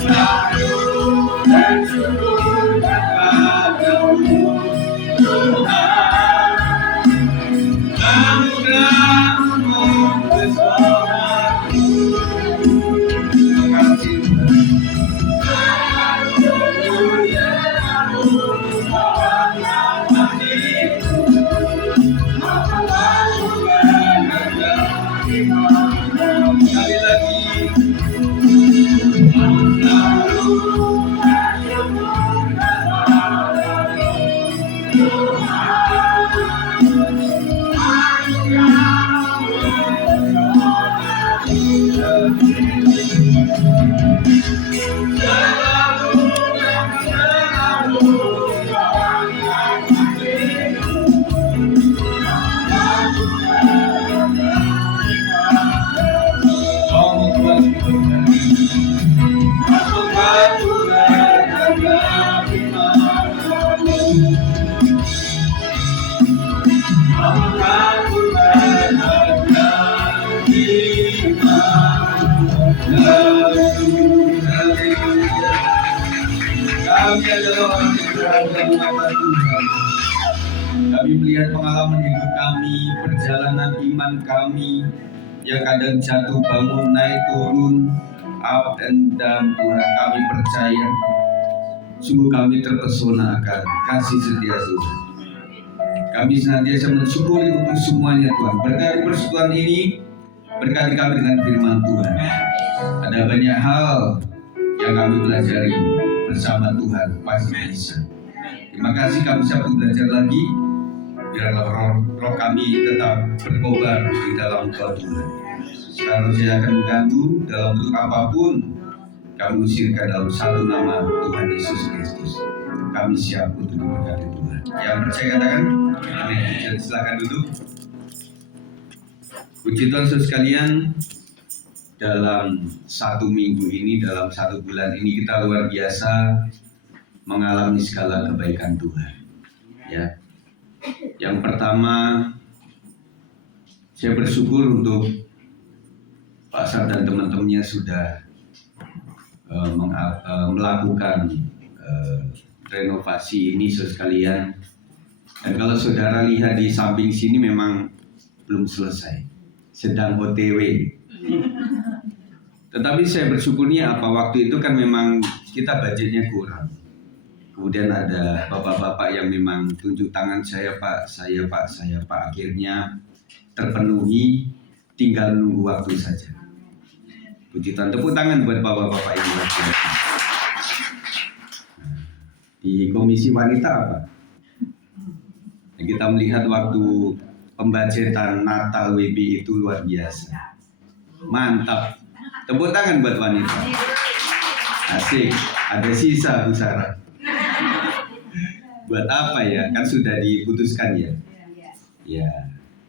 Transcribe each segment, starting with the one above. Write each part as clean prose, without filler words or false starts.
selalu bersyukur kepadamu Tuhan, anugerah-Mu pesona-Mu. Terima kasih sekali lagi. Kami adalah orang yang berharga di mata Tuhan. Kami melihat pengalaman hidup kami, perjalanan iman kami yang kadang jatuh bangun, naik turun, up and down. Tuhan, kami percaya, sungguh kami terpesona akan kasih setia Tuhan. Kami senantiasa mensyukuri untuk semuanya Tuhan. Berkati persekutuan ini, berkati kami dengan firman Tuhan. Ada banyak hal yang kami pelajari bersama Tuhan, pasti bisa. Terima kasih kami bisa belajar lagi. Biarlah roh kami tetap berkobar di dalam Engkau Tuhan. Sekarang saya akan mengganggu dalam bentuk apapun, kami usirkan dalam satu nama Tuhan Yesus Kristus. Kami siap untuk diberkati Tuhan. Yang percaya katakan amin. Jadi silakan duduk. Puji Tuhan saudara sekalian, dalam satu minggu ini, dalam satu bulan ini kita luar biasa mengalami segala kebaikan Tuhan. Ya. Yang pertama, saya bersyukur untuk Pak Sar dan teman-temannya sudah melakukan renovasi ini saudara sekalian. Dan kalau saudara lihat di samping sini memang belum selesai, sedang OTW. Tetapi saya bersyukurnya waktu itu kan memang kita budgetnya kurang. Kemudian ada bapak-bapak yang memang tunjuk tangan, saya Pak. Akhirnya terpenuhi, tinggal nunggu waktu saja. Puji Tuhan, tepuk tangan buat bapak-bapak ini. Di Komisi Wanita apa? Kita melihat waktu pembajetan Natal WB itu luar biasa. Mantap. Tepuk tangan buat wanita. Asik, ada sisa Bu Sarah. Buat apa ya? Kan sudah diputuskan ya. Ya,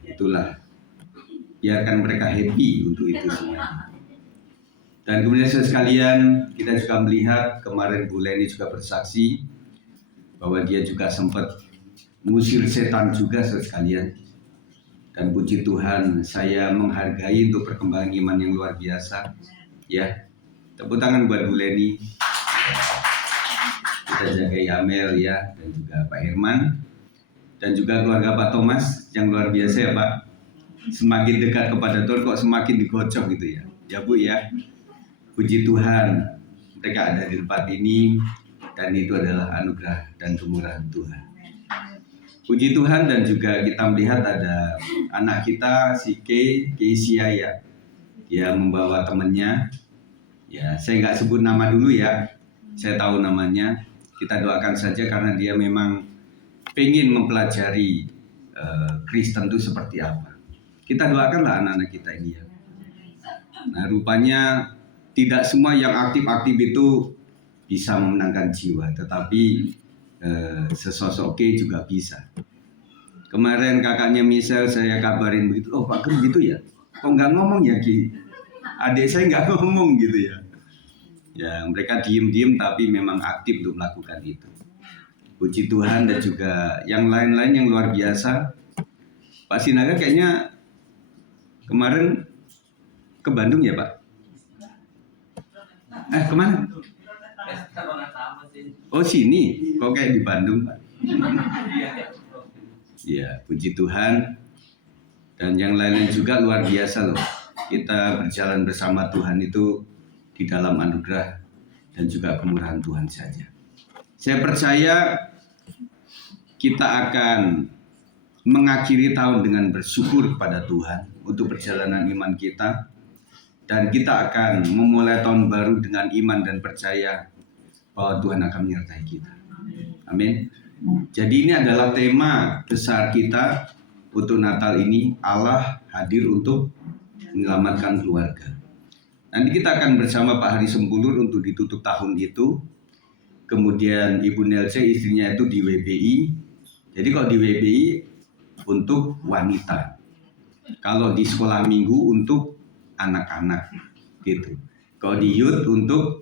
itulah. Biarkan mereka happy untuk itu semua. Dan kemudian saudara sekalian, kita juga melihat kemarin Bu Leni juga bersaksi bahwa dia juga sempat mengusir setan juga saudara sekalian. Dan puji Tuhan, saya menghargai untuk perkembangan iman yang luar biasa. Ya, tepuk tangan buat Bu Leni. Kita jagai Amel ya, dan juga Pak Herman, dan juga keluarga Pak Thomas yang luar biasa ya Pak. Semakin dekat kepada Tuhan kok semakin digocok gitu ya. Ya Bu ya. Puji Tuhan, mereka ada di tempat ini dan itu adalah anugerah dan kemurahan Tuhan. Puji Tuhan, dan juga kita melihat ada anak kita si Keisia ya. Dia membawa temannya. Ya, saya nggak sebut nama dulu ya. Saya tahu namanya. Kita doakan saja karena dia memang pengen mempelajari Kristen itu seperti apa. Kita doakanlah anak-anak kita ini ya. Nah, rupanya tidak semua yang aktif-aktif itu bisa memenangkan jiwa, tetapi sesosok K juga bisa. Kemarin kakaknya Michelle saya kabarin begitu, oh Pak Gem gitu ya, kok nggak ngomong ya Ki? Adik saya nggak ngomong gitu ya. Ya mereka diem-diem tapi memang aktif untuk melakukan itu. Puji Tuhan, dan juga yang lain-lain yang luar biasa. Pak Sinaga kayaknya kemarin ke Bandung ya Pak? Kemana? Oh sini, kok kayak di Bandung Pak? Ya puji Tuhan. Dan yang lain-lain juga luar biasa loh. Kita berjalan bersama Tuhan itu di dalam anugerah dan juga kemurahan Tuhan saja. Saya percaya kita akan mengakhiri tahun dengan bersyukur kepada Tuhan untuk perjalanan iman kita. Dan kita akan memulai tahun baru dengan iman dan percaya bahwa Tuhan akan menyertai kita. Amin. Jadi ini adalah tema besar kita untuk Natal ini, Allah hadir untuk menyelamatkan keluarga. Nanti kita akan bersama Pak Hari Sempulur untuk ditutup tahun itu. Kemudian Ibu Nelce istrinya itu di WBI. Jadi kalau di WBI untuk wanita. Kalau di sekolah minggu untuk anak-anak gitu. Kalau di youth untuk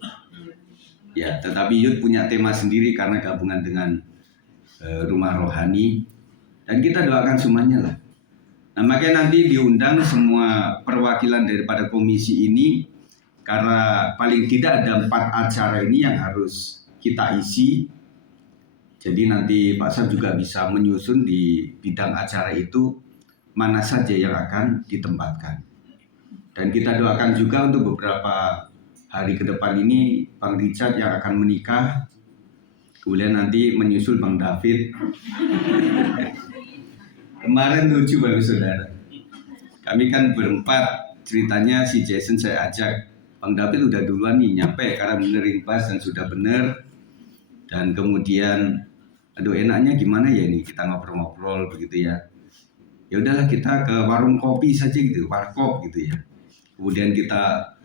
tetapi youth punya tema sendiri karena gabungan dengan rumah rohani. Dan kita doakan semuanya lah. Nah, makanya nanti diundang semua perwakilan daripada komisi ini karena paling tidak ada 4 acara ini yang harus kita isi. Jadi nanti Pak Sam juga bisa menyusun di bidang acara itu mana saja yang akan ditempatkan. Dan kita doakan juga untuk beberapa hari ke depan ini Bang Richard yang akan menikah. Kemudian nanti menyusul Bang David. Kemarin lucu Bapak Saudara. Kami kan berempat, ceritanya si Jason saya ajak. Bang David udah duluan nih nyampe karena benerin pas dan sudah bener. Dan kemudian aduh enaknya gimana ya ini kita ngobrol-ngobrol begitu ya. Ya udahlah kita ke warung kopi saja gitu, warkop gitu ya. Kemudian kita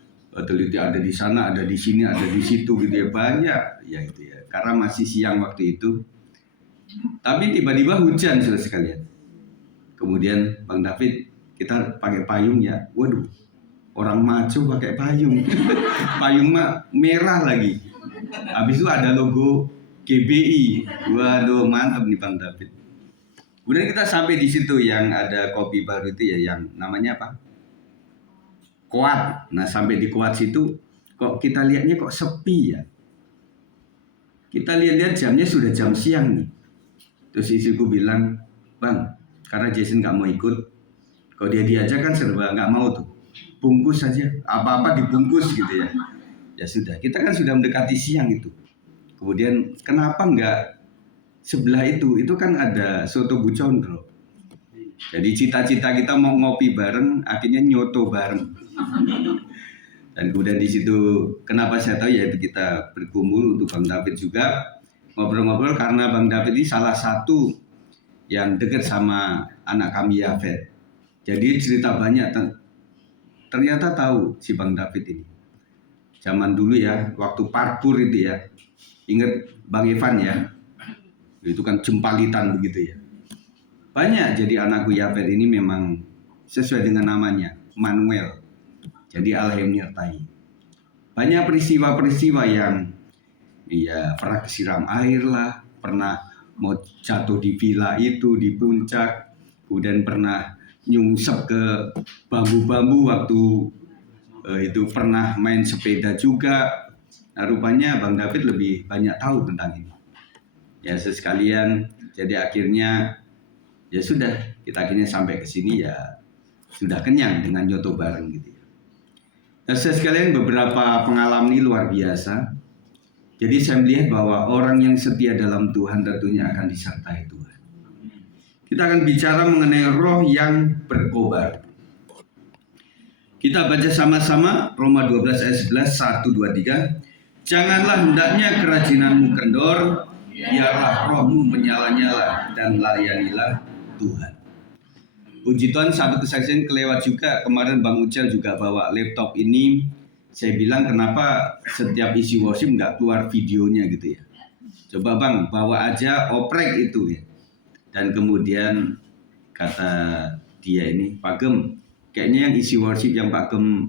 teliti ada di sana, ada di sini, ada di situ gitu ya, banyak ya itu ya. Karena masih siang waktu itu. Tapi tiba-tiba hujan saudara sekalian. Kemudian Bang David kita pakai payung ya. Waduh, orang maco pakai payung. Payung merah lagi. Habis itu ada logo GBI. Waduh, mantap nih Bang David. Kemudian kita sampai di situ yang ada kopi baru itu ya, yang namanya apa? Kuat. Nah sampai di Kuat situ kok kita lihatnya kok sepi ya. Kita lihat-lihat jamnya sudah jam siang nih. Terus istriku bilang, Bang, karena Jason nggak mau ikut, kalau dia diajak kan serba nggak mau tuh. Bungkus saja, apa-apa dibungkus gitu ya. Ya sudah, kita kan sudah mendekati siang itu. Kemudian kenapa nggak sebelah itu kan ada soto Bu Condro. Jadi cita-cita kita mau ngopi bareng, akhirnya nyoto bareng. Dan kemudian di situ kenapa saya tahu yaitu kita berkumpul untuk Bang David juga ngobrol-ngobrol karena Bang David ini salah satu yang dekat sama anak kami Yafet. Jadi cerita banyak ternyata tahu si Bang David ini. Zaman dulu ya, waktu parkur itu ya. Ingat Bang Evan ya. Itu kan jempalitan begitu ya. Banyak jadi anakku Yafet ini memang sesuai dengan namanya, Manuel. Jadi Allah yang menyertai. Banyak peristiwa-peristiwa yang pernah kesiram air lah, pernah mau jatuh di villa itu di puncak, kemudian pernah nyungsep ke bambu-bambu waktu itu pernah main sepeda juga. Nah, rupanya Bang David lebih banyak tahu tentang ini. Ya sekalian, jadi akhirnya ya sudah kita akhirnya sampai ke sini ya sudah kenyang dengan nyoto bareng gitu. Nah, saya sekalian beberapa pengalaman ini luar biasa. Jadi saya melihat bahwa orang yang setia dalam Tuhan tentunya akan disertai Tuhan. Kita akan bicara mengenai roh yang berkobar. Kita baca sama-sama Roma 12 ayat 11, 1, 2, 3. Janganlah hendaknya kerajinanmu kendor, biarlah rohmu menyala-nyala dan layanilah Tuhan. Puji Tuhan, satu kesaksian kelewat juga. Kemarin Bang Ucel juga bawa laptop ini. Saya bilang kenapa setiap isi worship nggak keluar videonya gitu ya. Coba Bang, bawa aja oprek itu ya. Dan kemudian kata dia ini, Pak Gem, kayaknya yang isi worship yang Pak Gem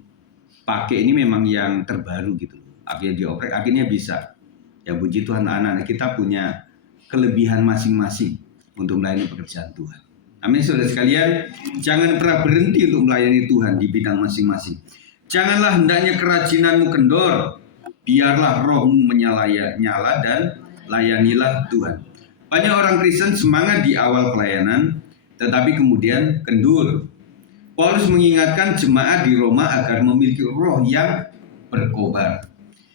pakai ini memang yang terbaru gitu. Akhirnya dioprek, akhirnya bisa. Ya puji Tuhan, anak-anak kita punya kelebihan masing-masing untuk melayani pekerjaan Tuhan. Amin saudara sekalian, jangan pernah berhenti untuk melayani Tuhan di bidang masing-masing. Janganlah hendaknya kerajinanmu kendor, biarlah rohmu nyala dan layanilah Tuhan. Banyak orang Kristen semangat di awal pelayanan, tetapi kemudian kendur. Paulus mengingatkan jemaat di Roma agar memiliki roh yang berkobar.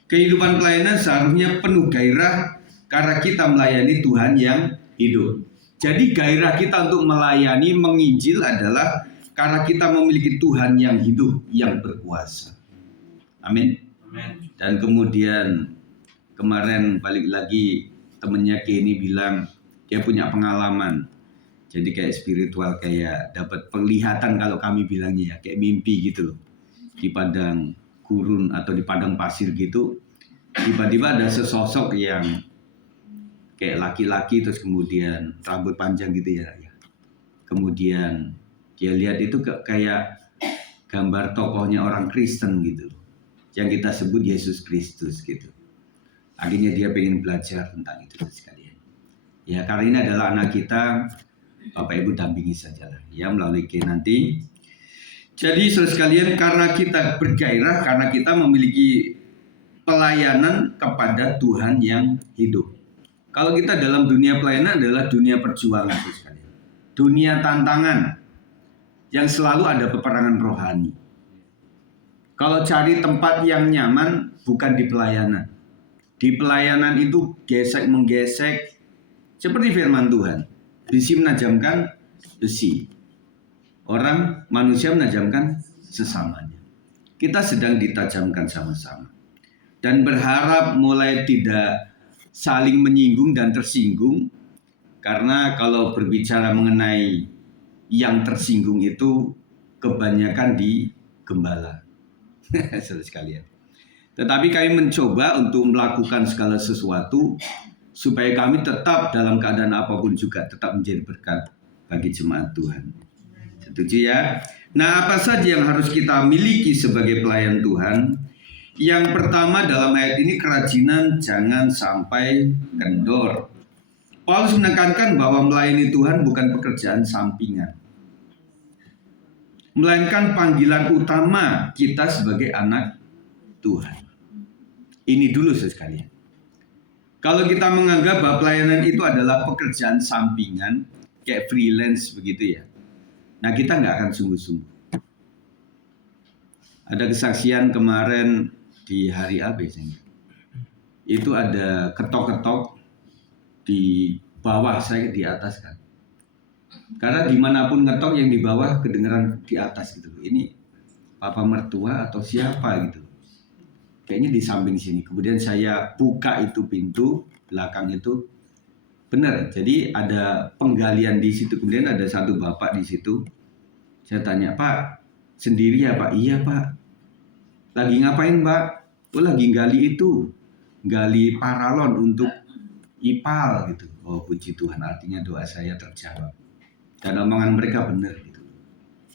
Kehidupan pelayanan seharusnya penuh gairah karena kita melayani Tuhan yang hidup. Jadi gairah kita untuk melayani, menginjil adalah karena kita memiliki Tuhan yang hidup, yang berkuasa. Amin. Dan kemudian kemarin balik lagi temennya Kenny bilang dia punya pengalaman. Jadi kayak spiritual, kayak dapat penglihatan kalau kami bilangnya ya, kayak mimpi gitu loh. Di padang gurun atau di padang pasir gitu, tiba-tiba ada sesosok yang kayak laki-laki terus kemudian rambut panjang gitu ya. Kemudian dia lihat itu kayak gambar tokohnya orang Kristen gitu, yang kita sebut Yesus Kristus gitu. Akhirnya dia pengen belajar tentang itu sekalian. Ya, karena ini adalah anak kita, Bapak Ibu dampingi sajalah ya melalui nanti. Jadi saudara sekalian, karena kita bergairah, karena kita memiliki pelayanan kepada Tuhan yang hidup. Kalau kita dalam dunia pelayanan adalah dunia perjuangan saudara sekalian. Dunia tantangan yang selalu ada peperangan rohani. Kalau cari tempat yang nyaman bukan di pelayanan. Di pelayanan itu gesek-menggesek seperti firman Tuhan. Besi menajamkan besi. Orang manusia menajamkan sesamanya. Kita sedang ditajamkan sama-sama. Dan berharap mulai tidak saling menyinggung dan tersinggung. Karena kalau berbicara mengenai yang tersinggung itu kebanyakan di gembala. Saudara sekalian. Tetapi kami mencoba untuk melakukan segala sesuatu supaya kami tetap dalam keadaan apapun juga tetap menjadi berkat bagi jemaat Tuhan. Setuju ya? Nah, apa saja yang harus kita miliki sebagai pelayan Tuhan? Yang pertama dalam ayat ini, kerajinan jangan sampai kendor. Paulus menekankan bahwa melayani Tuhan bukan pekerjaan sampingan, melainkan panggilan utama kita sebagai anak Tuhan. Ini dulu sekalian. Kalau kita menganggap bahwa pelayanan itu adalah pekerjaan sampingan, kayak freelance begitu ya, nah kita nggak akan sungguh-sungguh. Ada kesaksian kemarin di hari apa ya? Itu ada ketok-ketok di bawah, saya di atas kan. Karena dimanapun ngetok yang di bawah kedengeran di atas gitu. Ini papa mertua atau siapa gitu. Kayaknya di samping sini. Kemudian saya buka itu pintu belakang itu, benar. Jadi ada penggalian di situ. Kemudian ada satu bapak di situ. Saya tanya, Pak, sendiri ya Pak? Iya Pak. Lagi ngapain Pak? Oh lagi gali itu, gali paralon untuk IPAL gitu. Oh puji Tuhan, artinya doa saya terjawab. Dan omongan mereka benar gitu.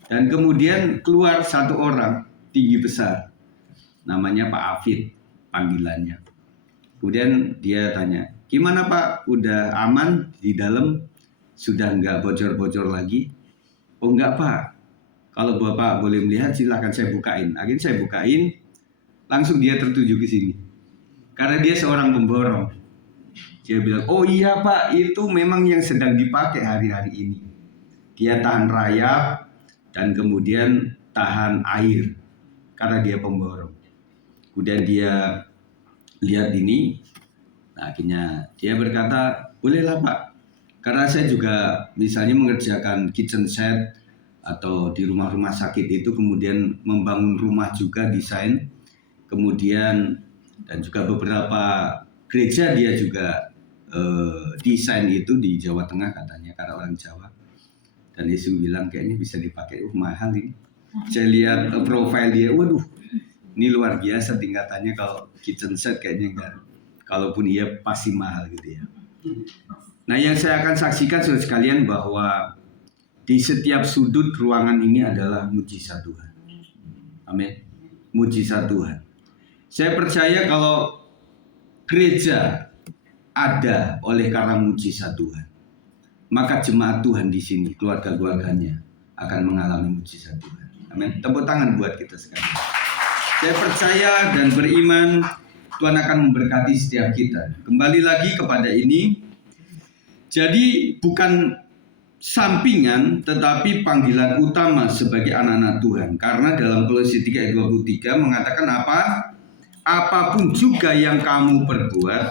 Dan kemudian keluar satu orang tinggi besar, namanya Pak Afid panggilannya. Kemudian dia tanya, gimana Pak, udah aman di dalam? Sudah nggak bocor-bocor lagi? Oh enggak Pak, kalau Bapak boleh melihat silahkan saya bukain. Akhirnya saya bukain, langsung dia tertuju ke sini. Karena dia seorang pemborong. Dia bilang, oh iya Pak, itu memang yang sedang dipakai hari-hari ini. Dia tahan rayap dan kemudian tahan air karena dia pemborong. Kemudian dia lihat ini, nah, akhirnya dia berkata, bolehlah Pak, karena saya juga misalnya mengerjakan kitchen set atau di rumah-rumah sakit itu, kemudian membangun rumah juga, desain, kemudian dan juga beberapa gereja dia juga desain itu di Jawa Tengah katanya, karena orang Jawa. Dan Yesus bilang kayaknya bisa dipakai, mahal ini. Saya lihat profil dia, waduh, ini luar biasa tingkatannya. Kalau kitchen set kayaknya enggak, kalaupun iya pasti mahal gitu ya. Nah yang saya akan saksikan saudara sekalian bahwa di setiap sudut ruangan ini adalah mujizat Tuhan. Amin. Mujizat Tuhan. Saya percaya kalau gereja ada oleh karena mujizat Tuhan, maka jemaat Tuhan di sini, keluarga-keluarganya akan mengalami mujizat Tuhan. Amin. Tepuk tangan buat kita sekalian. Saya percaya dan beriman Tuhan akan memberkati setiap kita. Kembali lagi kepada ini. Jadi bukan sampingan tetapi panggilan utama sebagai anak-anak Tuhan. Karena dalam Kolose 3 ayat 23 mengatakan apa? Apapun juga yang kamu perbuat,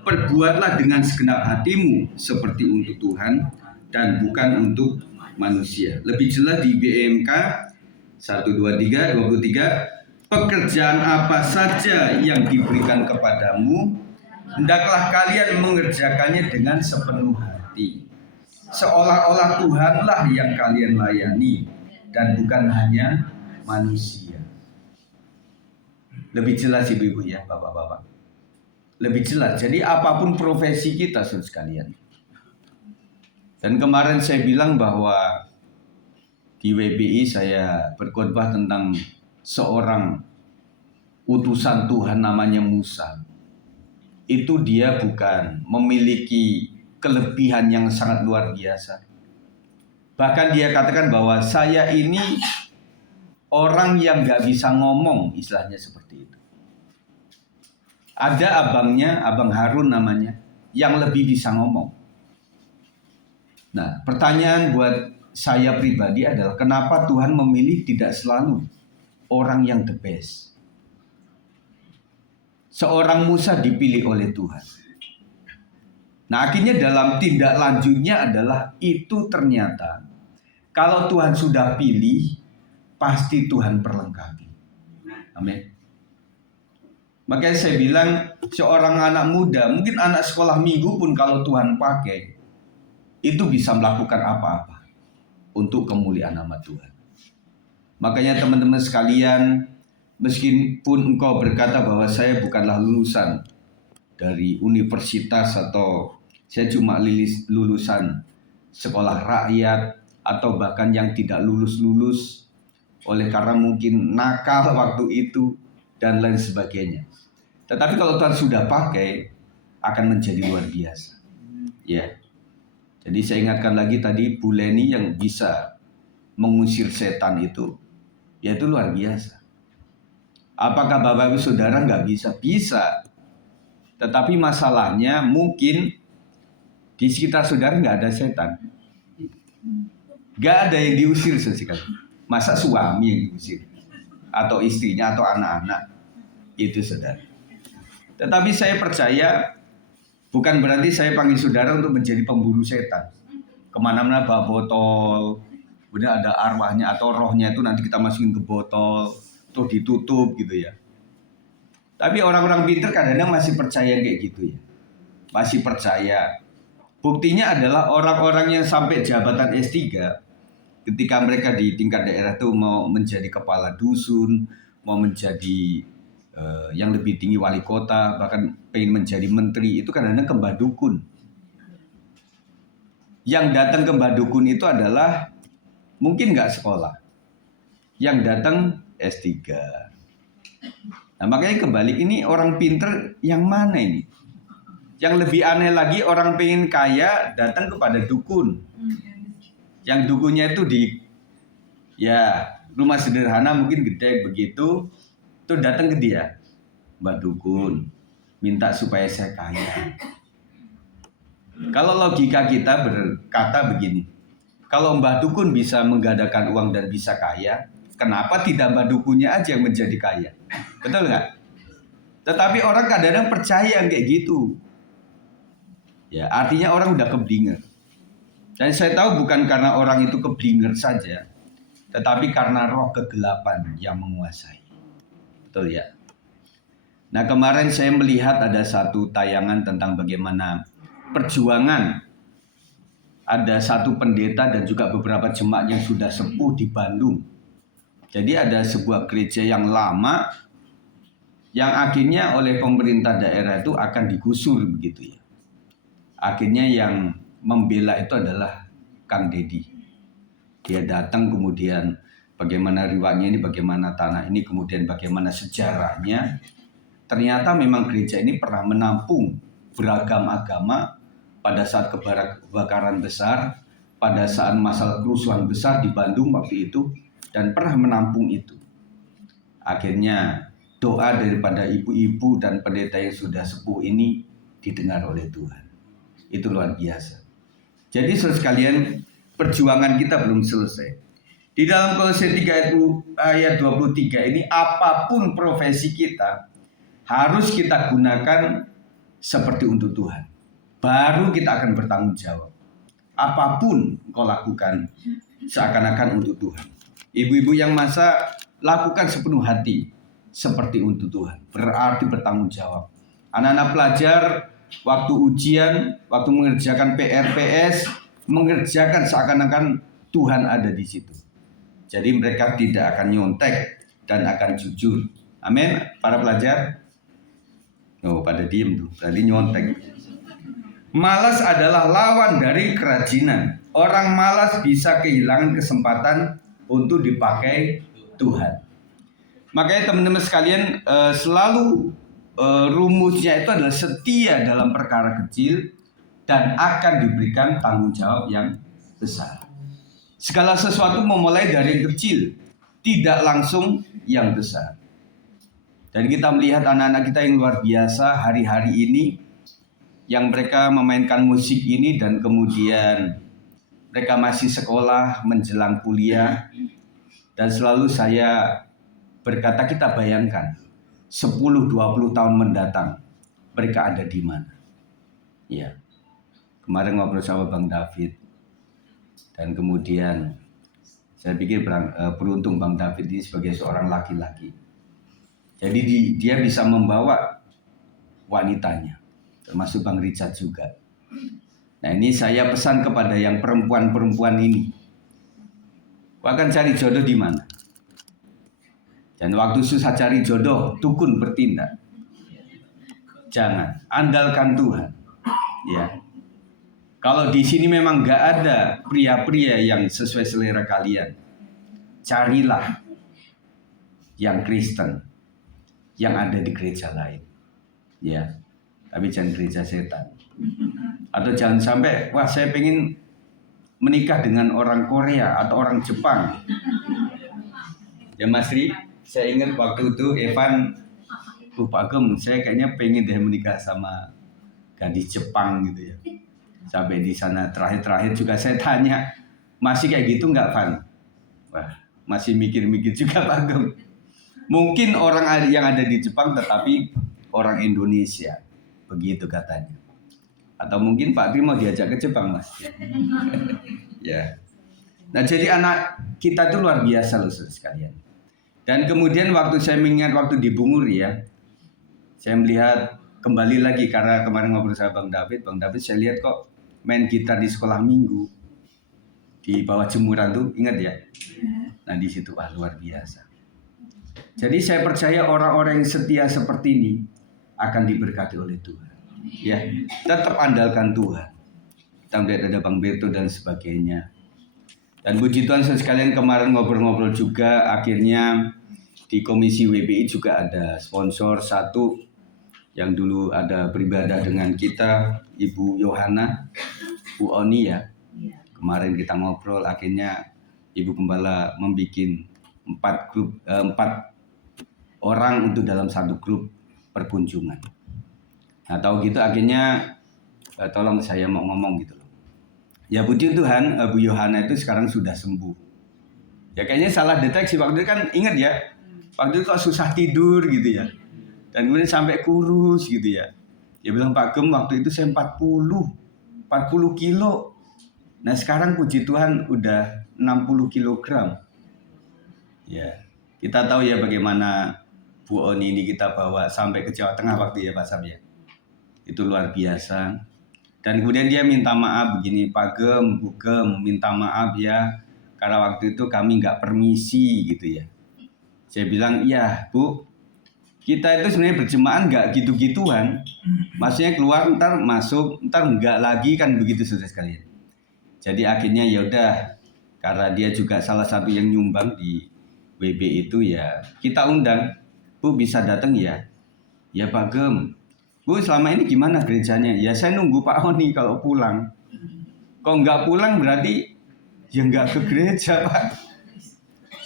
perbuatlah dengan segenap hatimu seperti untuk Tuhan dan bukan untuk manusia. Lebih jelas di BMK 1, 2, 3, 23, pekerjaan apa saja yang diberikan kepadamu, hendaklah kalian mengerjakannya dengan sepenuh hati. Seolah-olah Tuhanlah yang kalian layani dan bukan hanya manusia. Lebih jelas ibu-ibu ya, bapak-bapak. Lebih jelas. Jadi apapun profesi kita saudara sekalian. Dan kemarin saya bilang bahwa di WBI saya berkhotbah tentang seorang utusan Tuhan namanya Musa. Itu dia bukan memiliki kelebihan yang sangat luar biasa. Bahkan dia katakan bahwa saya ini orang yang gak bisa ngomong, istilahnya seperti itu. Ada abangnya, Abang Harun namanya, yang lebih bisa ngomong. Nah, pertanyaan buat saya pribadi adalah kenapa Tuhan memilih tidak selalu orang yang the best. Seorang Musa dipilih oleh Tuhan. Nah, akhirnya dalam tindak lanjutnya adalah itu ternyata kalau Tuhan sudah pilih, pasti Tuhan perlengkapi. Amin. Makanya saya bilang seorang anak muda, mungkin anak sekolah minggu pun kalau Tuhan pakai, itu bisa melakukan apa-apa untuk kemuliaan nama Tuhan. Makanya teman-teman sekalian, meskipun engkau berkata bahwa saya bukanlah lulusan dari universitas atau saya cuma lulusan sekolah rakyat atau bahkan yang tidak lulus-lulus oleh karena mungkin nakal waktu itu dan lain sebagainya. Tetapi kalau Tuhan sudah pakai akan menjadi luar biasa. Ya. Jadi saya ingatkan lagi tadi Bu Leni yang bisa mengusir setan itu, yaitu luar biasa. Apakah Bapak Ibu Saudara nggak bisa? Bisa. Tetapi masalahnya mungkin di sekitar saudara nggak ada setan. Nggak ada yang diusir sekali. Masa suami yang diusir? Atau istrinya atau anak-anak? Itu saudara. Tetapi saya percaya bukan berarti saya panggil saudara untuk menjadi pemburu setan. Kemana-mana bawa botol, kemudian ada arwahnya atau rohnya itu nanti kita masukin ke botol, terus ditutup gitu ya. Tapi orang-orang pintar kadang-kadang masih percaya kayak gitu ya. Masih percaya. Buktinya adalah orang-orang yang sampai jabatan S3, ketika mereka di tingkat daerah itu mau menjadi kepala dusun, mau menjadi yang lebih tinggi wali kota, bahkan pengen menjadi menteri, itu kadang-kadang ke mbah dukun. Yang datang ke mbah dukun itu adalah mungkin nggak sekolah, yang datang S3. Nah makanya kebalik, ini orang pinter yang mana ini? Yang lebih aneh lagi, orang pengen kaya datang kepada dukun. Yang dukunnya itu di ya rumah sederhana mungkin gede begitu, tuh datang ke dia, Mbak Dukun, minta supaya saya kaya. Kalau logika kita berkata begini, kalau Mbak Dukun bisa menggandakan uang dan bisa kaya, kenapa tidak Mbak Dukunnya aja yang menjadi kaya? Betul nggak? Tetapi orang kadang-kadang percaya kayak gitu. Ya, artinya orang udah keblinger. Dan saya tahu bukan karena orang itu keblinger saja, tetapi karena roh kegelapan yang menguasai. Betul ya? Nah kemarin saya melihat ada satu tayangan tentang bagaimana perjuangan. Ada satu pendeta dan juga beberapa jemaat yang sudah sepuh di Bandung. Jadi ada sebuah gereja yang lama, yang akhirnya oleh pemerintah daerah itu akan digusur begitu ya. Akhirnya yang membela itu adalah Kang Dedi. Dia datang kemudian bagaimana riwayatnya ini, bagaimana tanah ini, kemudian bagaimana sejarahnya. Ternyata memang gereja ini pernah menampung beragam agama pada saat kebakaran besar, pada saat masalah kerusuhan besar di Bandung waktu itu, dan pernah menampung itu. Akhirnya doa daripada ibu-ibu dan pendeta yang sudah sepuh ini didengar oleh Tuhan. Itu luar biasa. Jadi saudara sekalian, perjuangan kita belum selesai. Di dalam Kolose 3 ayat 23 ini, apapun profesi kita harus kita gunakan seperti untuk Tuhan. Baru kita akan bertanggung jawab. Apapun kau lakukan seakan-akan untuk Tuhan. Ibu-ibu yang masak, lakukan sepenuh hati seperti untuk Tuhan. Berarti bertanggung jawab. Anak-anak pelajar waktu ujian, waktu mengerjakan PR-PS, mengerjakan seakan-akan Tuhan ada di situ. Jadi mereka tidak akan nyontek dan akan jujur. Amin, para pelajar. Oh, pada diem tuh, berarti nyontek. Malas adalah lawan dari kerajinan. Orang malas bisa kehilangan kesempatan untuk dipakai Tuhan. Makanya teman-teman sekalian, selalu rumusnya itu adalah setia dalam perkara kecil dan akan diberikan tanggung jawab yang besar. Segala sesuatu memulai dari yang kecil, tidak langsung yang besar. Dan kita melihat anak-anak kita yang luar biasa hari-hari ini, yang mereka memainkan musik ini dan kemudian mereka masih sekolah menjelang kuliah. Dan selalu saya berkata, kita bayangkan 10-20 tahun mendatang mereka ada di mana. Ya. Kemarin ngobrol sama Bang David. Dan kemudian saya pikir beruntung Bang David ini sebagai seorang laki-laki. Jadi dia bisa membawa wanitanya, termasuk Bang Richard juga. Nah, ini saya pesan kepada yang perempuan-perempuan ini. Akan cari jodoh di mana? Dan waktu susah cari jodoh, tukun bertindak. Jangan, andalkan Tuhan. Ya. Kalau di sini memang nggak ada pria-pria yang sesuai selera kalian, carilah yang Kristen, yang ada di gereja lain. Ya, tapi jangan gereja setan. Atau jangan sampai, wah saya pengen menikah dengan orang Korea atau orang Jepang. Ya Mas Ri, saya ingat waktu itu Evan, Pak Gem, saya kayaknya pengen deh menikah sama gadis Jepang gitu ya. Sampai di sana terakhir juga saya tanya, masih kayak gitu nggak Van? Wah, masih mikir-mikir juga Pak Gem. Mungkin orang yang ada di Jepang tetapi orang Indonesia, begitu katanya. Atau mungkin Pak Tri mau diajak ke Jepang Mas. Ya. Nah jadi anak kita itu luar biasa loh sekalian. Dan kemudian waktu saya mengingat waktu di Bungur ya, saya melihat kembali lagi karena kemarin ngobrol sama Bang David saya lihat kok main gitar di sekolah minggu di bawah jemuran tuh, ingat ya? Nah di situ luar biasa. Jadi saya percaya orang-orang yang setia seperti ini akan diberkati oleh Tuhan. Ya, tetap andalkan Tuhan. Kita melihat ada Bang Berto dan sebagainya. Dan puji Tuhan sekalian kemarin ngobrol-ngobrol juga, akhirnya di Komisi WBI juga ada sponsor satu yang dulu ada beribadah dengan kita, Ibu Yohana, Bu Oni ya. Kemarin kita ngobrol, akhirnya Ibu Gembala membuat 4 orang untuk dalam satu grup perkunjungan. Nah tahu gitu akhirnya tolong saya mau ngomong gitu loh. Ya puji Tuhan, Bu Yohana itu sekarang sudah sembuh. Ya kayaknya salah deteksi waktu itu kan, ingat ya, waktu itu kok susah tidur gitu ya. Dan kemudian sampai kurus gitu ya. Dia bilang Pak Gem waktu itu saya 40 kilo. Nah sekarang puji Tuhan udah 60 kilogram. Ya, kita tahu ya bagaimana Bu Oni ini kita bawa sampai ke Jawa Tengah waktu ya Pak Sam ya. Itu luar biasa. Dan kemudian dia minta maaf begini, Pak Gem, Bu Gem, minta maaf ya. Karena waktu itu kami nggak permisi gitu ya. Saya bilang, iya Bu, kita itu sebenarnya berjemaah nggak gitu-gituan. Maksudnya keluar ntar masuk, ntar nggak lagi kan begitu saudara sekalian. Jadi akhirnya ya udah, karena dia juga salah satu yang nyumbang di WB itu ya, kita undang, Bu bisa datang ya? Ya Pak Gem, Bu selama ini gimana gerejanya? Ya saya nunggu Pak Oni kalau pulang. Kok nggak pulang berarti ya nggak ke gereja Pak.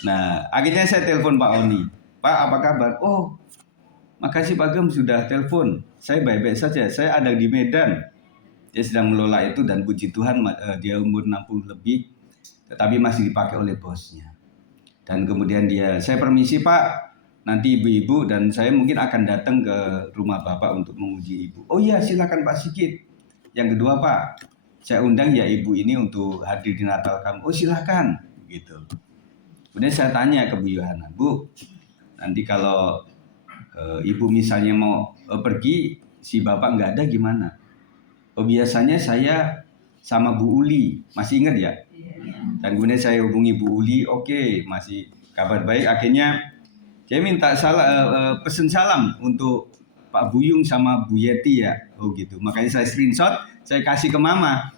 Nah akhirnya saya telepon Pak Oni. Pak apa kabar? Oh Makasih Pak Gem sudah telepon. Saya baik-baik saja. Saya ada di Medan. Dia sedang melola itu dan puji Tuhan dia umur 60 lebih. Tetapi masih dipakai oleh bosnya. Dan kemudian saya permisi Pak. Nanti ibu-ibu dan saya mungkin akan datang ke rumah Bapak untuk menguji ibu. Oh iya silakan Pak Sigit. Yang kedua Pak, saya undang ya ibu ini untuk hadir di Natal kamu. Oh silakan. Gitu. Kemudian saya tanya ke Bu Yohana. Bu, nanti kalau ibu misalnya mau pergi, si bapak nggak ada gimana? Oh, biasanya saya sama Bu Uli, masih ingat ya? Dan kemudian saya hubungi Bu Uli, oke, masih kabar baik. Akhirnya saya minta pesen salam untuk Pak Buyung sama Bu Yeti ya. Oh gitu, makanya saya screenshot, saya kasih ke Mama.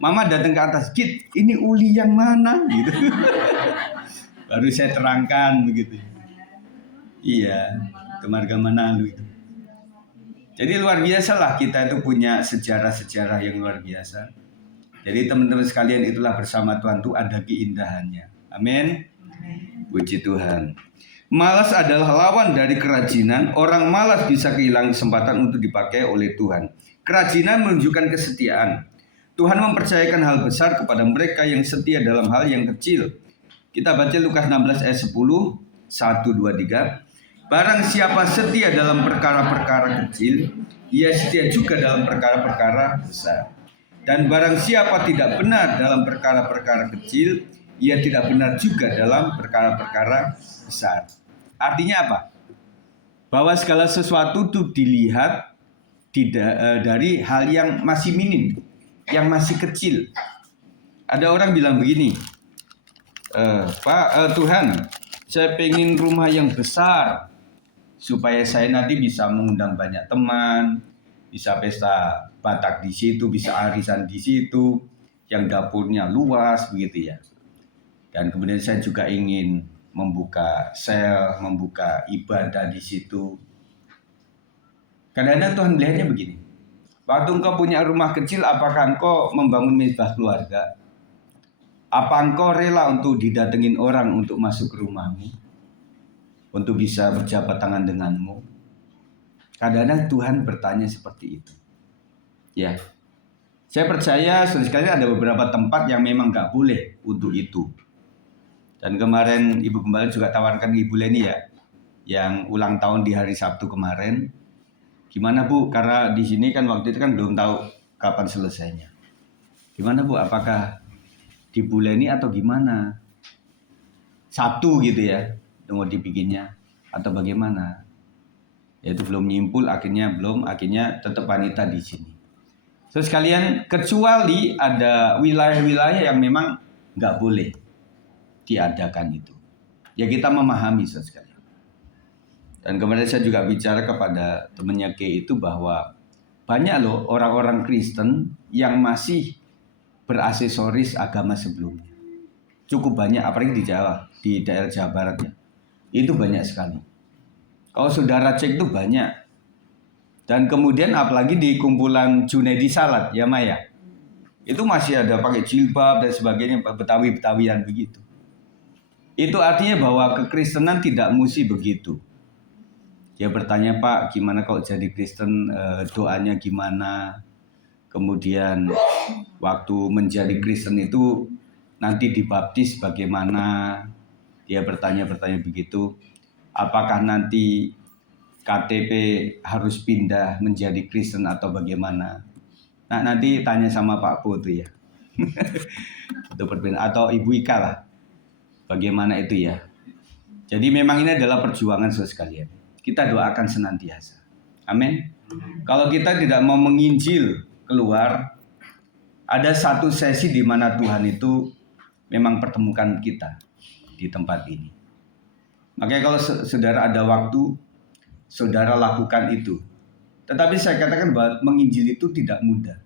Mama datang ke atas, Git, ini Uli yang mana? Gitu. Baru saya terangkan begitu. Iya, ke marga Manalu itu. Jadi luar biasa lah kita itu punya sejarah-sejarah yang luar biasa. Jadi teman-teman sekalian itulah bersama Tuhan itu ada keindahannya. Amin. Puji Tuhan. Malas adalah lawan dari kerajinan. Orang malas bisa kehilangan kesempatan untuk dipakai oleh Tuhan. Kerajinan menunjukkan kesetiaan. Tuhan mempercayakan hal besar kepada mereka yang setia dalam hal yang kecil. Kita baca Lukas 16 ayat 10, 1, 2, 3. Barang siapa setia dalam perkara-perkara kecil, ia setia juga dalam perkara-perkara besar. Dan barang siapa tidak benar dalam perkara-perkara kecil, ia tidak benar juga dalam perkara-perkara besar. Artinya apa? Bahwa segala sesuatu itu dilihat dari hal yang masih minim, yang masih kecil. Ada orang bilang begini, Pak Tuhan, saya pengen rumah yang besar, supaya saya nanti bisa mengundang banyak teman, bisa pesta Batak di situ, bisa arisan di situ, yang dapurnya luas begitu ya. Dan kemudian saya juga ingin membuka sel, membuka ibadah di situ. Kadang-kadang Tuhan melihatnya begini. Waktu engkau punya rumah kecil, apakah engkau membangun mezbah keluarga? Apa engkau rela untuk didatengin orang untuk masuk ke rumahmu? Untuk bisa berjabat tangan denganmu. Kadang-kadang Tuhan bertanya seperti itu. Ya, saya percaya sekali ada beberapa tempat yang memang nggak boleh untuk itu. Dan kemarin Ibu Gembala juga tawarkan Ibu Leni ya, yang ulang tahun di hari Sabtu kemarin. Gimana Bu? Karena di sini kan waktu itu kan belum tahu kapan selesainya. Gimana Bu? Apakah di Bu Leni atau gimana? Sabtu gitu ya. Mau dibikinnya atau bagaimana? Ya itu belum nyimpul, akhirnya tetap wanita di sini. So sekalian, kecuali ada wilayah-wilayah yang memang nggak boleh diadakan itu. Ya kita memahami so sekalian. Dan kemarin saya juga bicara kepada temannya K itu bahwa banyak loh orang-orang Kristen yang masih beraksesoris agama sebelumnya. Cukup banyak, apalagi di Jawa, di daerah Jawa Barat ya. Itu banyak sekali. Kalau saudara cek itu banyak. Dan kemudian apalagi di kumpulan Junaidi Salat, ya Maya. Itu masih ada pakai jilbab dan sebagainya, Betawi-Betawian begitu. Itu artinya bahwa kekristenan tidak mesti begitu. Dia bertanya, Pak, gimana kalau jadi Kristen, doanya gimana? Kemudian waktu menjadi Kristen itu nanti dibaptis bagaimana? Dia bertanya begitu. Apakah nanti KTP harus pindah menjadi Kristen atau bagaimana? Nah nanti tanya sama Pak Po itu ya. Itu perbedaan. Atau Ibu Ika lah. Bagaimana itu ya. Jadi memang ini adalah perjuangan saudara sekalian. Kita doakan senantiasa. Amin. Kalau kita tidak mau menginjil keluar, ada satu sesi di mana Tuhan itu memang pertemukan kita di tempat ini. Makanya kalau saudara ada waktu, saudara lakukan itu. Tetapi saya katakan bahwa menginjil itu tidak mudah.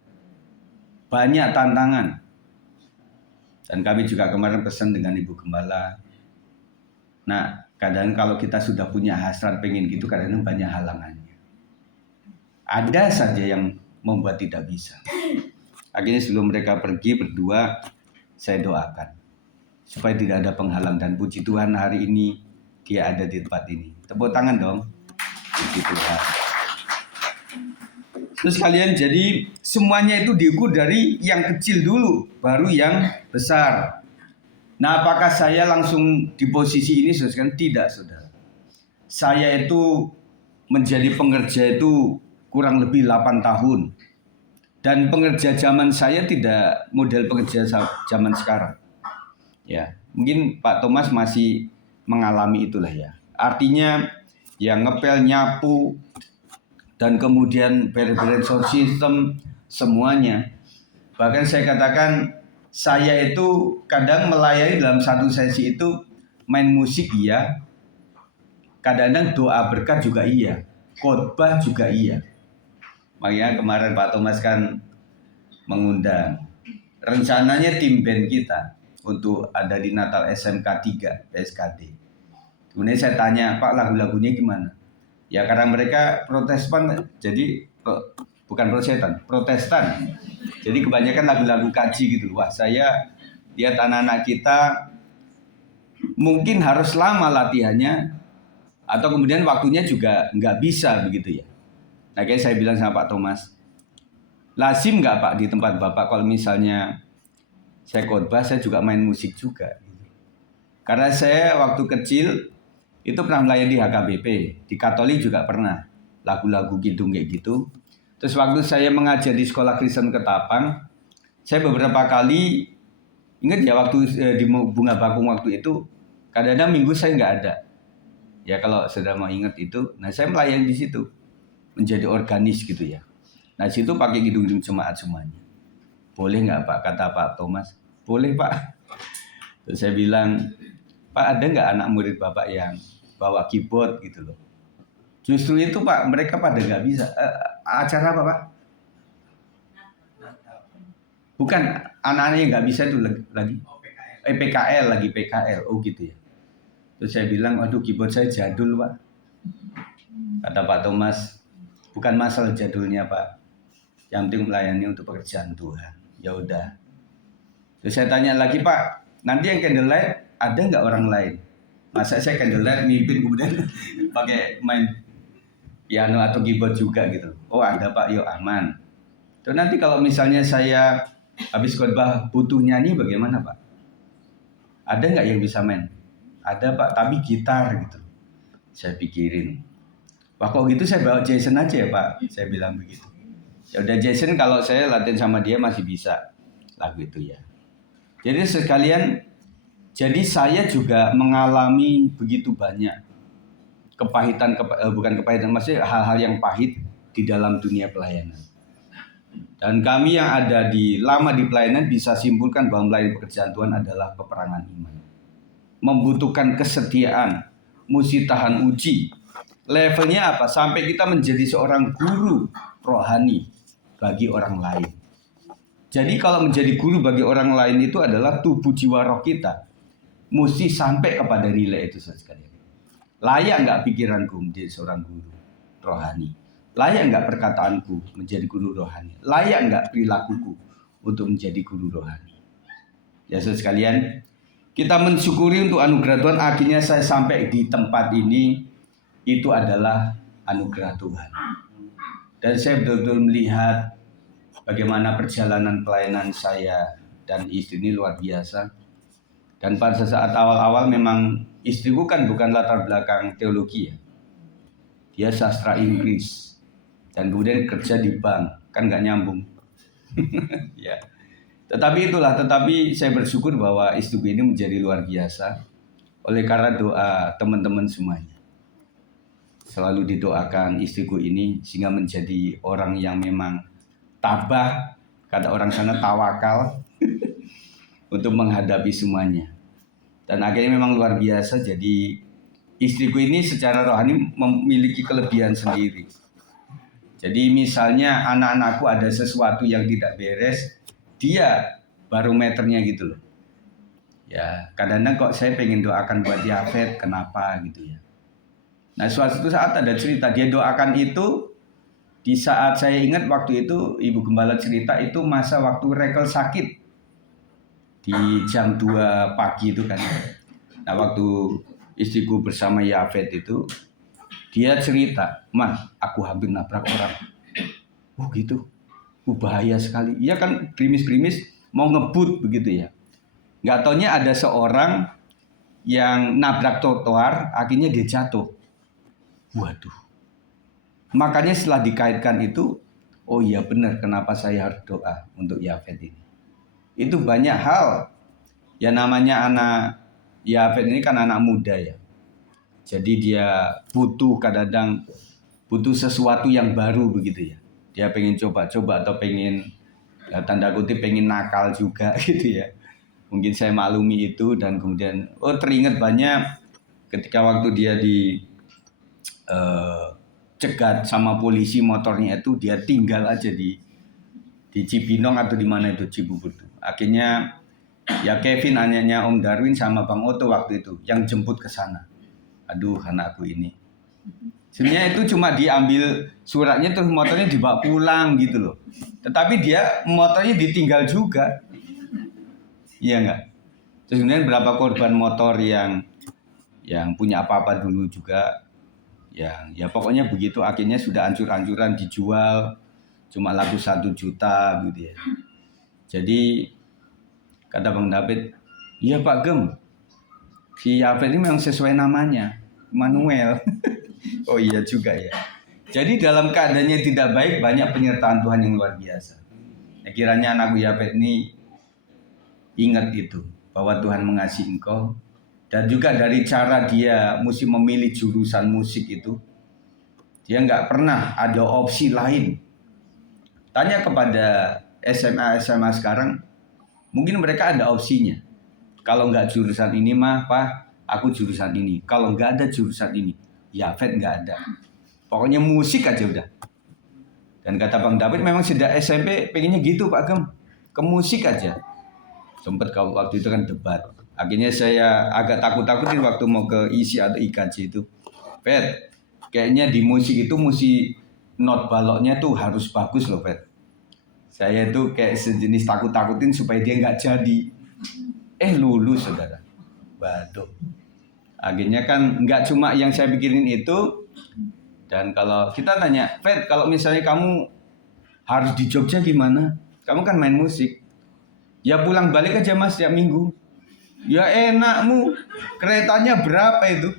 Banyak tantangan. Dan kami juga kemarin pesan dengan Ibu Gembala. Nah, kadang kalau kita sudah punya hasrat pengen gitu, kadang banyak halangannya. Ada saja yang membuat tidak bisa. Akhirnya sebelum mereka pergi berdua, saya doakan. Supaya tidak ada penghalang dan puji Tuhan hari ini dia ada di tempat ini. Tepuk tangan dong. Puji Tuhan. Terus kalian, jadi semuanya itu diukur dari yang kecil dulu, baru yang besar. Nah, apakah saya langsung di posisi ini, saudara? Tidak, saudara. Saya itu menjadi pengerja itu kurang lebih 8 tahun. Dan pengerja zaman saya tidak model pengerja zaman sekarang. Ya, mungkin Pak Thomas masih mengalami itulah ya. Artinya yang ngepel, nyapu, dan kemudian beres-beres sound system, semuanya. Bahkan saya katakan, saya itu kadang melayani dalam satu sesi itu main musik iya, kadang-kadang doa berkat juga iya, khotbah juga iya. Makanya kemarin Pak Thomas kan mengundang. Rencananya tim band kita untuk ada di Natal SMK 3 PSKD. Kemudian saya tanya, Pak, lagu-lagunya gimana? Ya karena mereka Protestan, jadi bukan Protestan. Jadi kebanyakan lagu-lagu kaji gitu. Wah, saya lihat anak-anak kita mungkin harus lama latihannya, atau kemudian waktunya juga nggak bisa begitu ya. Nah, kayak saya bilang sama Pak Thomas, lazim nggak Pak di tempat Bapak kalau misalnya saya khotbah, saya juga main musik juga. Karena saya waktu kecil itu pernah melayani di HKBP, di Katolik juga pernah, lagu-lagu gitu kayak gitu. Terus waktu saya mengajar di sekolah Kristen Ketapang, saya beberapa kali, ingat ya waktu di Bunga Bakung waktu itu, kadang-kadang minggu saya nggak ada. Ya kalau sudah mau ingat itu, nah saya melayani di situ, menjadi organis gitu ya. Nah situ pakai hidung-hidung jemaat semuanya. Boleh nggak Pak, kata Pak Thomas? Boleh Pak. Terus saya bilang, Pak, ada nggak anak murid Bapak yang bawa keyboard gitu loh? Justru itu Pak, mereka pada nggak bisa. Acara apa Pak? Bukan, anak-anak yang nggak bisa itu lagi. PKL lagi PKL, oh gitu ya. Terus saya bilang, aduh keyboard saya jadul Pak. Kata Pak Thomas, bukan masalah jadulnya Pak. Yang penting melayani untuk pekerjaan Tuhan. Ya udah. Terus saya tanya lagi Pak, nanti yang candlelight ada nggak orang lain? Masa saya candlelight mimpin kemudian pakai main piano atau keyboard juga gitu. Oh ada Pak, yuk aman. Terus nanti kalau misalnya saya habis khotbah butuh nyanyi bagaimana Pak? Ada nggak yang bisa main? Ada Pak, tapi gitar gitu. Saya pikirin. Wah kok gitu saya bawa Jason aja ya Pak. Saya bilang begitu. Ya udah Jason, kalau saya latihan sama dia masih bisa lagu itu ya. Jadi sekalian, jadi saya juga mengalami begitu banyak kepahitan, bukan kepahitan, maksudnya hal-hal yang pahit di dalam dunia pelayanan. Dan kami yang ada lama di pelayanan bisa simpulkan bahwa melayani pekerjaan Tuhan adalah peperangan iman. Membutuhkan kesetiaan, mesti tahan uji. Levelnya apa? Sampai kita menjadi seorang guru rohani bagi orang lain. Jadi kalau menjadi guru bagi orang lain itu adalah tubuh jiwa roh kita mesti sampai kepada nilai itu sekalian. Layak nggak pikiranku menjadi seorang guru rohani? Layak nggak perkataanku menjadi guru rohani? Layak nggak perilakuku untuk menjadi guru rohani? Ya sekalian, kita mensyukuri untuk anugerah Tuhan. Akhirnya saya sampai di tempat ini, itu adalah anugerah Tuhan. Dan saya betul-betul melihat bagaimana perjalanan pelayanan saya dan istri ini luar biasa. Dan pada saat awal-awal memang istriku kan bukan latar belakang teologi ya. Dia sastra Inggris. Dan kemudian kerja di bank. Kan nggak nyambung. Ya. Tetapi saya bersyukur bahwa istriku ini menjadi luar biasa. Oleh karena doa teman-teman semuanya. Selalu didoakan istriku ini sehingga menjadi orang yang memang tabah, kata orang sana tawakal untuk menghadapi semuanya. Dan akhirnya memang luar biasa. Jadi istriku ini secara rohani memiliki kelebihan sendiri. Jadi misalnya anak-anakku ada sesuatu yang tidak beres, dia barometernya gitu loh. Ya kadang-kadang kok saya pengen doakan buat Yafet, kenapa gitu ya. Nah suatu saat ada cerita, dia doakan itu. Di saat saya ingat waktu itu Ibu Gembala cerita itu masa waktu Rekel sakit di jam 2 pagi itu kan. Nah waktu istriku bersama Yafet itu Dia cerita, "Man, aku hampir nabrak orang." Oh gitu, bahaya sekali. Iya kan gerimis-gerimis mau ngebut begitu ya. Nggak taunya ada seorang yang nabrak trotoar, akhirnya dia jatuh. Waduh. Makanya setelah dikaitkan itu, oh iya benar kenapa saya harus doa untuk Yafet ini. Itu banyak hal. Ya namanya anak Yafet ini kan anak muda ya. Jadi dia butuh kadang-kadang butuh sesuatu yang baru begitu ya. Dia pengen coba-coba atau pengen ya, tanda kutip pengen nakal juga gitu ya. Mungkin saya maklumi itu dan kemudian teringat banyak ketika waktu dia di cegat sama polisi motornya itu dia tinggal aja di Cibinong atau di mana itu Cibubur. Akhirnya ya Kevin anaknya Om Darwin sama Bang Oto waktu itu yang jemput ke sana. Aduh anakku ini. Sebenarnya itu cuma diambil suratnya terus motornya dibawa pulang gitu loh. Tetapi dia motornya ditinggal juga. Iya enggak? Terus kemudian berapa korban motor yang punya apa-apa dulu juga yang ya pokoknya begitu akhirnya sudah hancur-hancuran dijual cuma laku 1 juta gitu ya. Jadi kata Bang David, iya Pak Gem, si Yafet ini memang sesuai namanya, Manuel. Oh iya juga ya. Jadi dalam keadaannya tidak baik banyak penyertaan Tuhan yang luar biasa. Ya, kiranya anakku Yafet ini ingat itu bahwa Tuhan mengasihi engkau dan juga dari cara dia mesti memilih jurusan musik itu dia nggak pernah ada opsi lain. Tanya kepada SMA sekarang, mungkin mereka ada opsinya. Kalau nggak jurusan ini mah, Pak, aku jurusan ini. Kalau nggak ada jurusan ini, Yafet nggak ada. Pokoknya musik aja udah. Dan kata Bang David memang sejak SMP pengennya gitu Pak Gem, ke musik aja. Sempat waktu itu kan debat. Akhirnya saya agak takut-takutin waktu mau ke ISI atau IKJ itu. Fet, kayaknya di musik itu mesti not baloknya tuh harus bagus loh Fet. Saya itu kayak sejenis takut-takutin supaya dia nggak jadi. Lulus saudara. Waduh. Akhirnya kan nggak cuma yang saya pikirin itu. Dan kalau kita tanya, Fet, kalau misalnya kamu harus di Jogja gimana? Kamu kan main musik. Ya pulang balik aja mas tiap minggu. Ya enakmu. Keretanya berapa itu?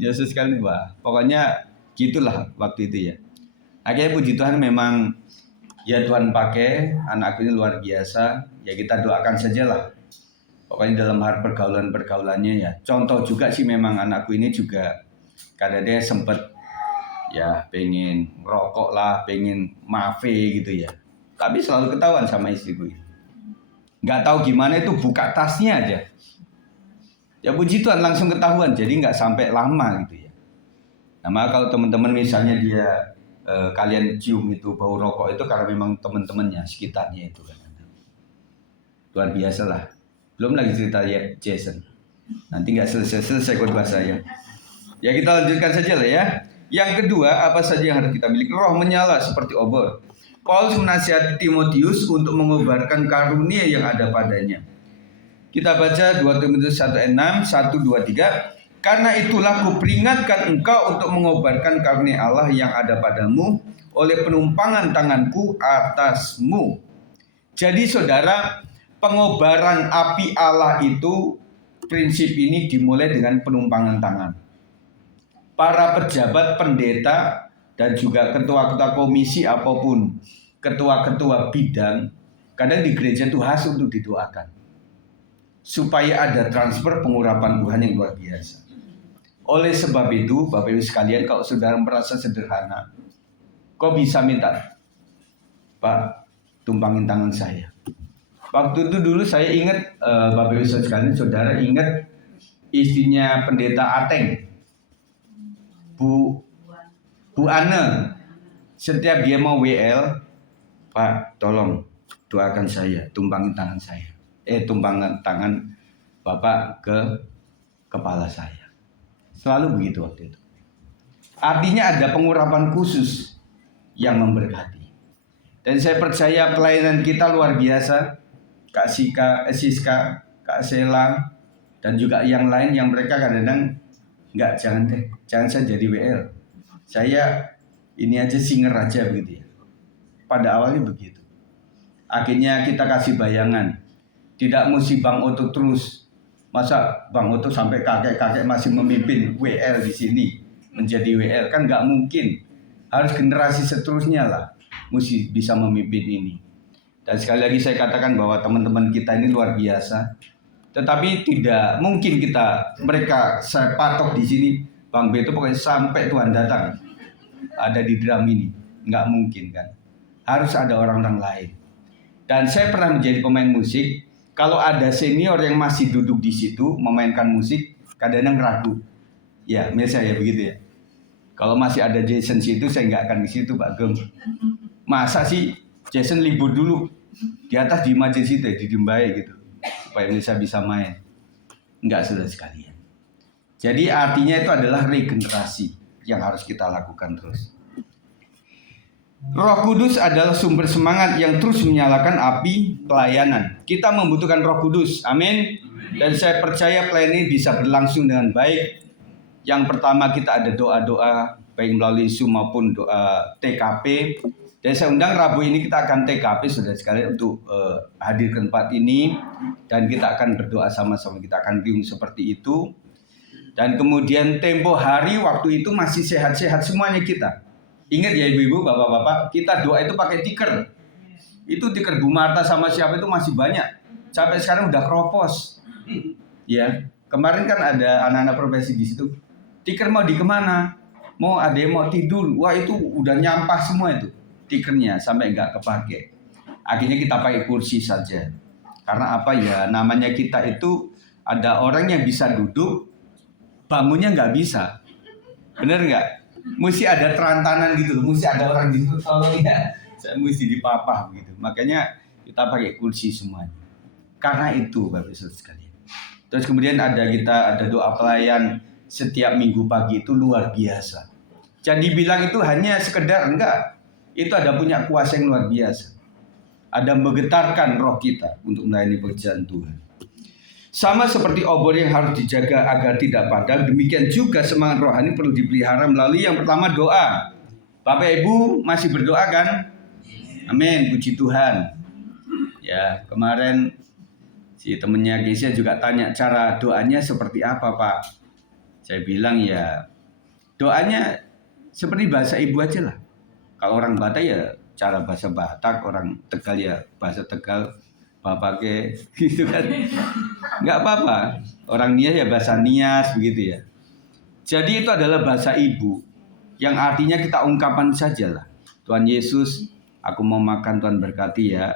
Ya sekali wah. Pokoknya gitulah waktu itu ya. Akhirnya puji Tuhan memang ya Tuhan pakai anakku ini luar biasa. Ya kita doakan sajalah. Pokoknya dalam hal pergaulannya ya. Contoh juga sih memang anakku ini juga karena dia sempat ya pengen rokok lah, pengen mafe gitu ya. Tapi selalu ketahuan sama istriku. Nggak tahu gimana itu buka tasnya aja. Ya puji Tuhan langsung ketahuan, jadi nggak sampai lama gitu ya. Nah maka kalau teman-teman misalnya dia kalian cium itu bau rokok itu karena memang teman-temannya sekitarnya itu kan. Luar biasa lah. Belum lagi cerita ya Jason. Nanti nggak selesai khotbah saya. Ya kita lanjutkan saja lah ya. Yang kedua apa saja yang harus kita miliki? Roh menyala seperti obor. Paulus menasihati Timotius untuk mengobarkan karunia yang ada padanya. Kita baca 2 Timotius 1 ayat 6, 1, 2, 3. Karena itulah kuperingatkan engkau untuk mengobarkan karunia Allah yang ada padamu oleh penumpangan tanganku atasmu. Jadi saudara, pengobaran api Allah itu prinsip ini dimulai dengan penumpangan tangan. Para pejabat pendeta dan juga ketua-ketua komisi apapun, ketua-ketua bidang, kadang di gereja itu khas untuk didoakan. Supaya ada transfer pengurapan Tuhan yang luar biasa. Oleh sebab itu, Bapak Ibu sekalian, kalau saudara merasa sederhana, kok bisa minta, Pak, tumpangin tangan saya. Waktu itu dulu saya ingat, Bapak Ibu sekalian, saudara ingat istrinya pendeta Ateng, Bu Ana, setiap dia mau WL, Pak tolong doakan saya, tumpangin tangan saya. Tumpangin tangan Bapak ke kepala saya. Selalu begitu waktu itu. Artinya ada pengurapan khusus yang memberkati. Dan saya percaya pelayanan kita luar biasa. Kak Siska, Kak Sela, dan juga yang lain yang mereka kadang-kadang Enggak, jangan deh, jangan saya jadi WL. Saya ini aja singer aja begitu ya. Pada awalnya begitu. Akhirnya kita kasih bayangan, tidak mesti Bang Oto terus. Masa Bang Oto sampai kakek-kakek masih memimpin WL di sini menjadi WL, kan nggak mungkin. Harus generasi seterusnya lah mesti bisa memimpin ini. Dan sekali lagi saya katakan bahwa teman-teman kita ini luar biasa. Tetapi tidak mungkin mereka saya patok di sini, Bang Beto pokoknya sampai Tuhan datang ada di drum ini, nggak mungkin kan. Harus ada orang-orang lain. Dan saya pernah menjadi pemain musik. Kalau ada senior yang masih duduk di situ memainkan musik, kadang-kadang ragu. Ya, misalnya ya begitu ya. Kalau masih ada Jason situ, saya nggak akan di situ, Pak Gem. Masa sih Jason libur dulu di atas di majelis situ, di Dimbai gitu, supaya bisa main. Enggak, saudara sekalian. Jadi artinya itu adalah regenerasi yang harus kita lakukan terus. Roh Kudus adalah sumber semangat yang terus menyalakan api pelayanan. Kita membutuhkan Roh Kudus, amin. Dan saya percaya pelayanan ini bisa berlangsung dengan baik. Yang pertama kita ada doa-doa, baik melalui Zoom maupun doa TKP. Dan saya undang Rabu ini kita akan TKP saudara sekalian untuk hadir ke tempat ini. Dan kita akan berdoa sama-sama, kita akan riung seperti itu. Dan kemudian tempo hari waktu itu masih sehat-sehat semuanya kita. Ingat ya ibu-ibu, bapak-bapak, kita doa itu pakai tiker. Itu tiker Bu Marta sama siapa itu masih banyak. Sampai sekarang udah keropos. Ya, kemarin kan ada anak-anak profesi di situ. Tiker mau di kemana? Mau ada yang mau tidur. Wah itu udah nyampah semua itu tikernya sampai nggak kepake. Akhirnya kita pakai kursi saja. Karena apa ya? Namanya kita itu ada orang yang bisa duduk, bangunnya nggak bisa. Bener nggak? Mesti ada terantanan gitu loh, mesti ada orang di situ tolong ya, saya mesti dipapah gitu. Makanya kita pakai kursi semuanya. Karena itu Bapak Ibu sekalian. Terus kemudian kita ada doa pelayan setiap minggu pagi itu luar biasa. Jangan dibilang itu hanya sekedar, enggak. Itu ada punya kuasa yang luar biasa. Ada menggetarkan roh kita untuk melayani pekerjaan Tuhan. Sama seperti obor yang harus dijaga agar tidak padam, demikian juga semangat rohani perlu dipelihara melalui yang pertama doa. Bapak Ibu masih berdoa kan? Amin, puji Tuhan. Ya, kemarin si temennya Gesia juga tanya cara doanya seperti apa Pak. Saya bilang ya doanya seperti bahasa ibu aja lah. Kalau orang Batak ya cara bahasa Batak, orang Tegal ya bahasa Tegal. Bapak ke gitu kan, nggak apa-apa. Orang Nias ya bahasa Nias begitu ya. Jadi itu adalah bahasa ibu yang artinya kita ungkapan saja lah. Tuhan Yesus, aku mau makan, Tuhan berkati ya.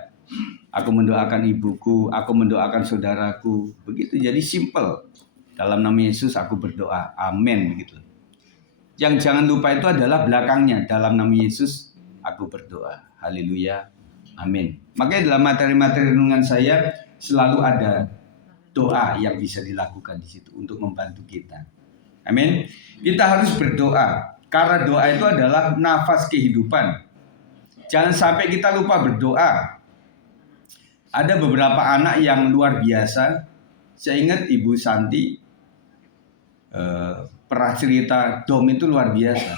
Aku mendoakan ibuku, aku mendoakan saudaraku. Begitu, jadi simple. Dalam nama Yesus aku berdoa, amin begitu. Yang jangan lupa itu adalah belakangnya, dalam nama Yesus aku berdoa, haleluya. Amin. Makanya dalam materi-materi renungan saya selalu ada doa yang bisa dilakukan di situ untuk membantu kita. Amin. Kita harus berdoa karena doa itu adalah nafas kehidupan. Jangan sampai kita lupa berdoa. Ada beberapa anak yang luar biasa. Saya ingat Ibu Santi pernah cerita Dom itu luar biasa.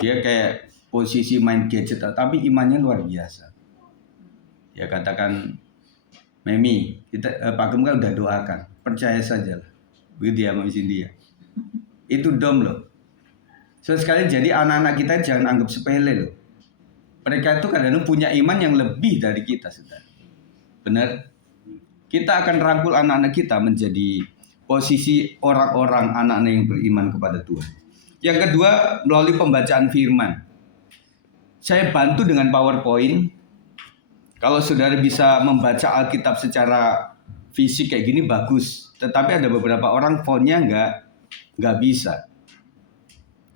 Dia kayak posisi main gadget, tapi imannya luar biasa. Ya katakan Memi, Pak Gem kan udah doakan, percaya saja lah. Begitu ya Mami Cindy ya. Itu Dom loh. So sekali jadi anak-anak kita jangan anggap sepele loh. Mereka itu kadang-kadang punya iman yang lebih dari kita, saudara. Benar? Kita akan rangkul anak-anak kita menjadi posisi orang-orang anak-anak yang beriman kepada Tuhan. Yang kedua, melalui pembacaan firman. Saya bantu dengan PowerPoint. Kalau saudara bisa membaca Alkitab secara fisik kayak gini bagus. Tetapi ada beberapa orang fontnya nggak bisa.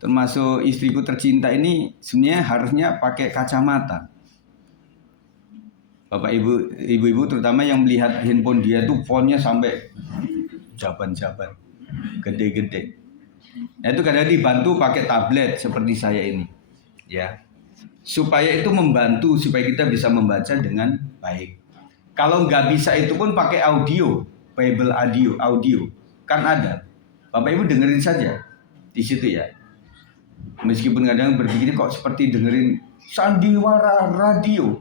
Termasuk istriku tercinta ini sebenarnya harusnya pakai kacamata. Bapak ibu-ibu terutama yang melihat handphone dia tuh fontnya sampai jaban-jaban, gede-gede. Nah itu kadang dibantu pakai tablet seperti saya ini, ya. Supaya itu membantu supaya kita bisa membaca dengan baik. Kalau nggak bisa itu pun pakai audio, Bible audio kan ada. Bapak Ibu dengerin saja di situ ya. Meskipun kadang berpikir kok seperti dengerin sandiwara radio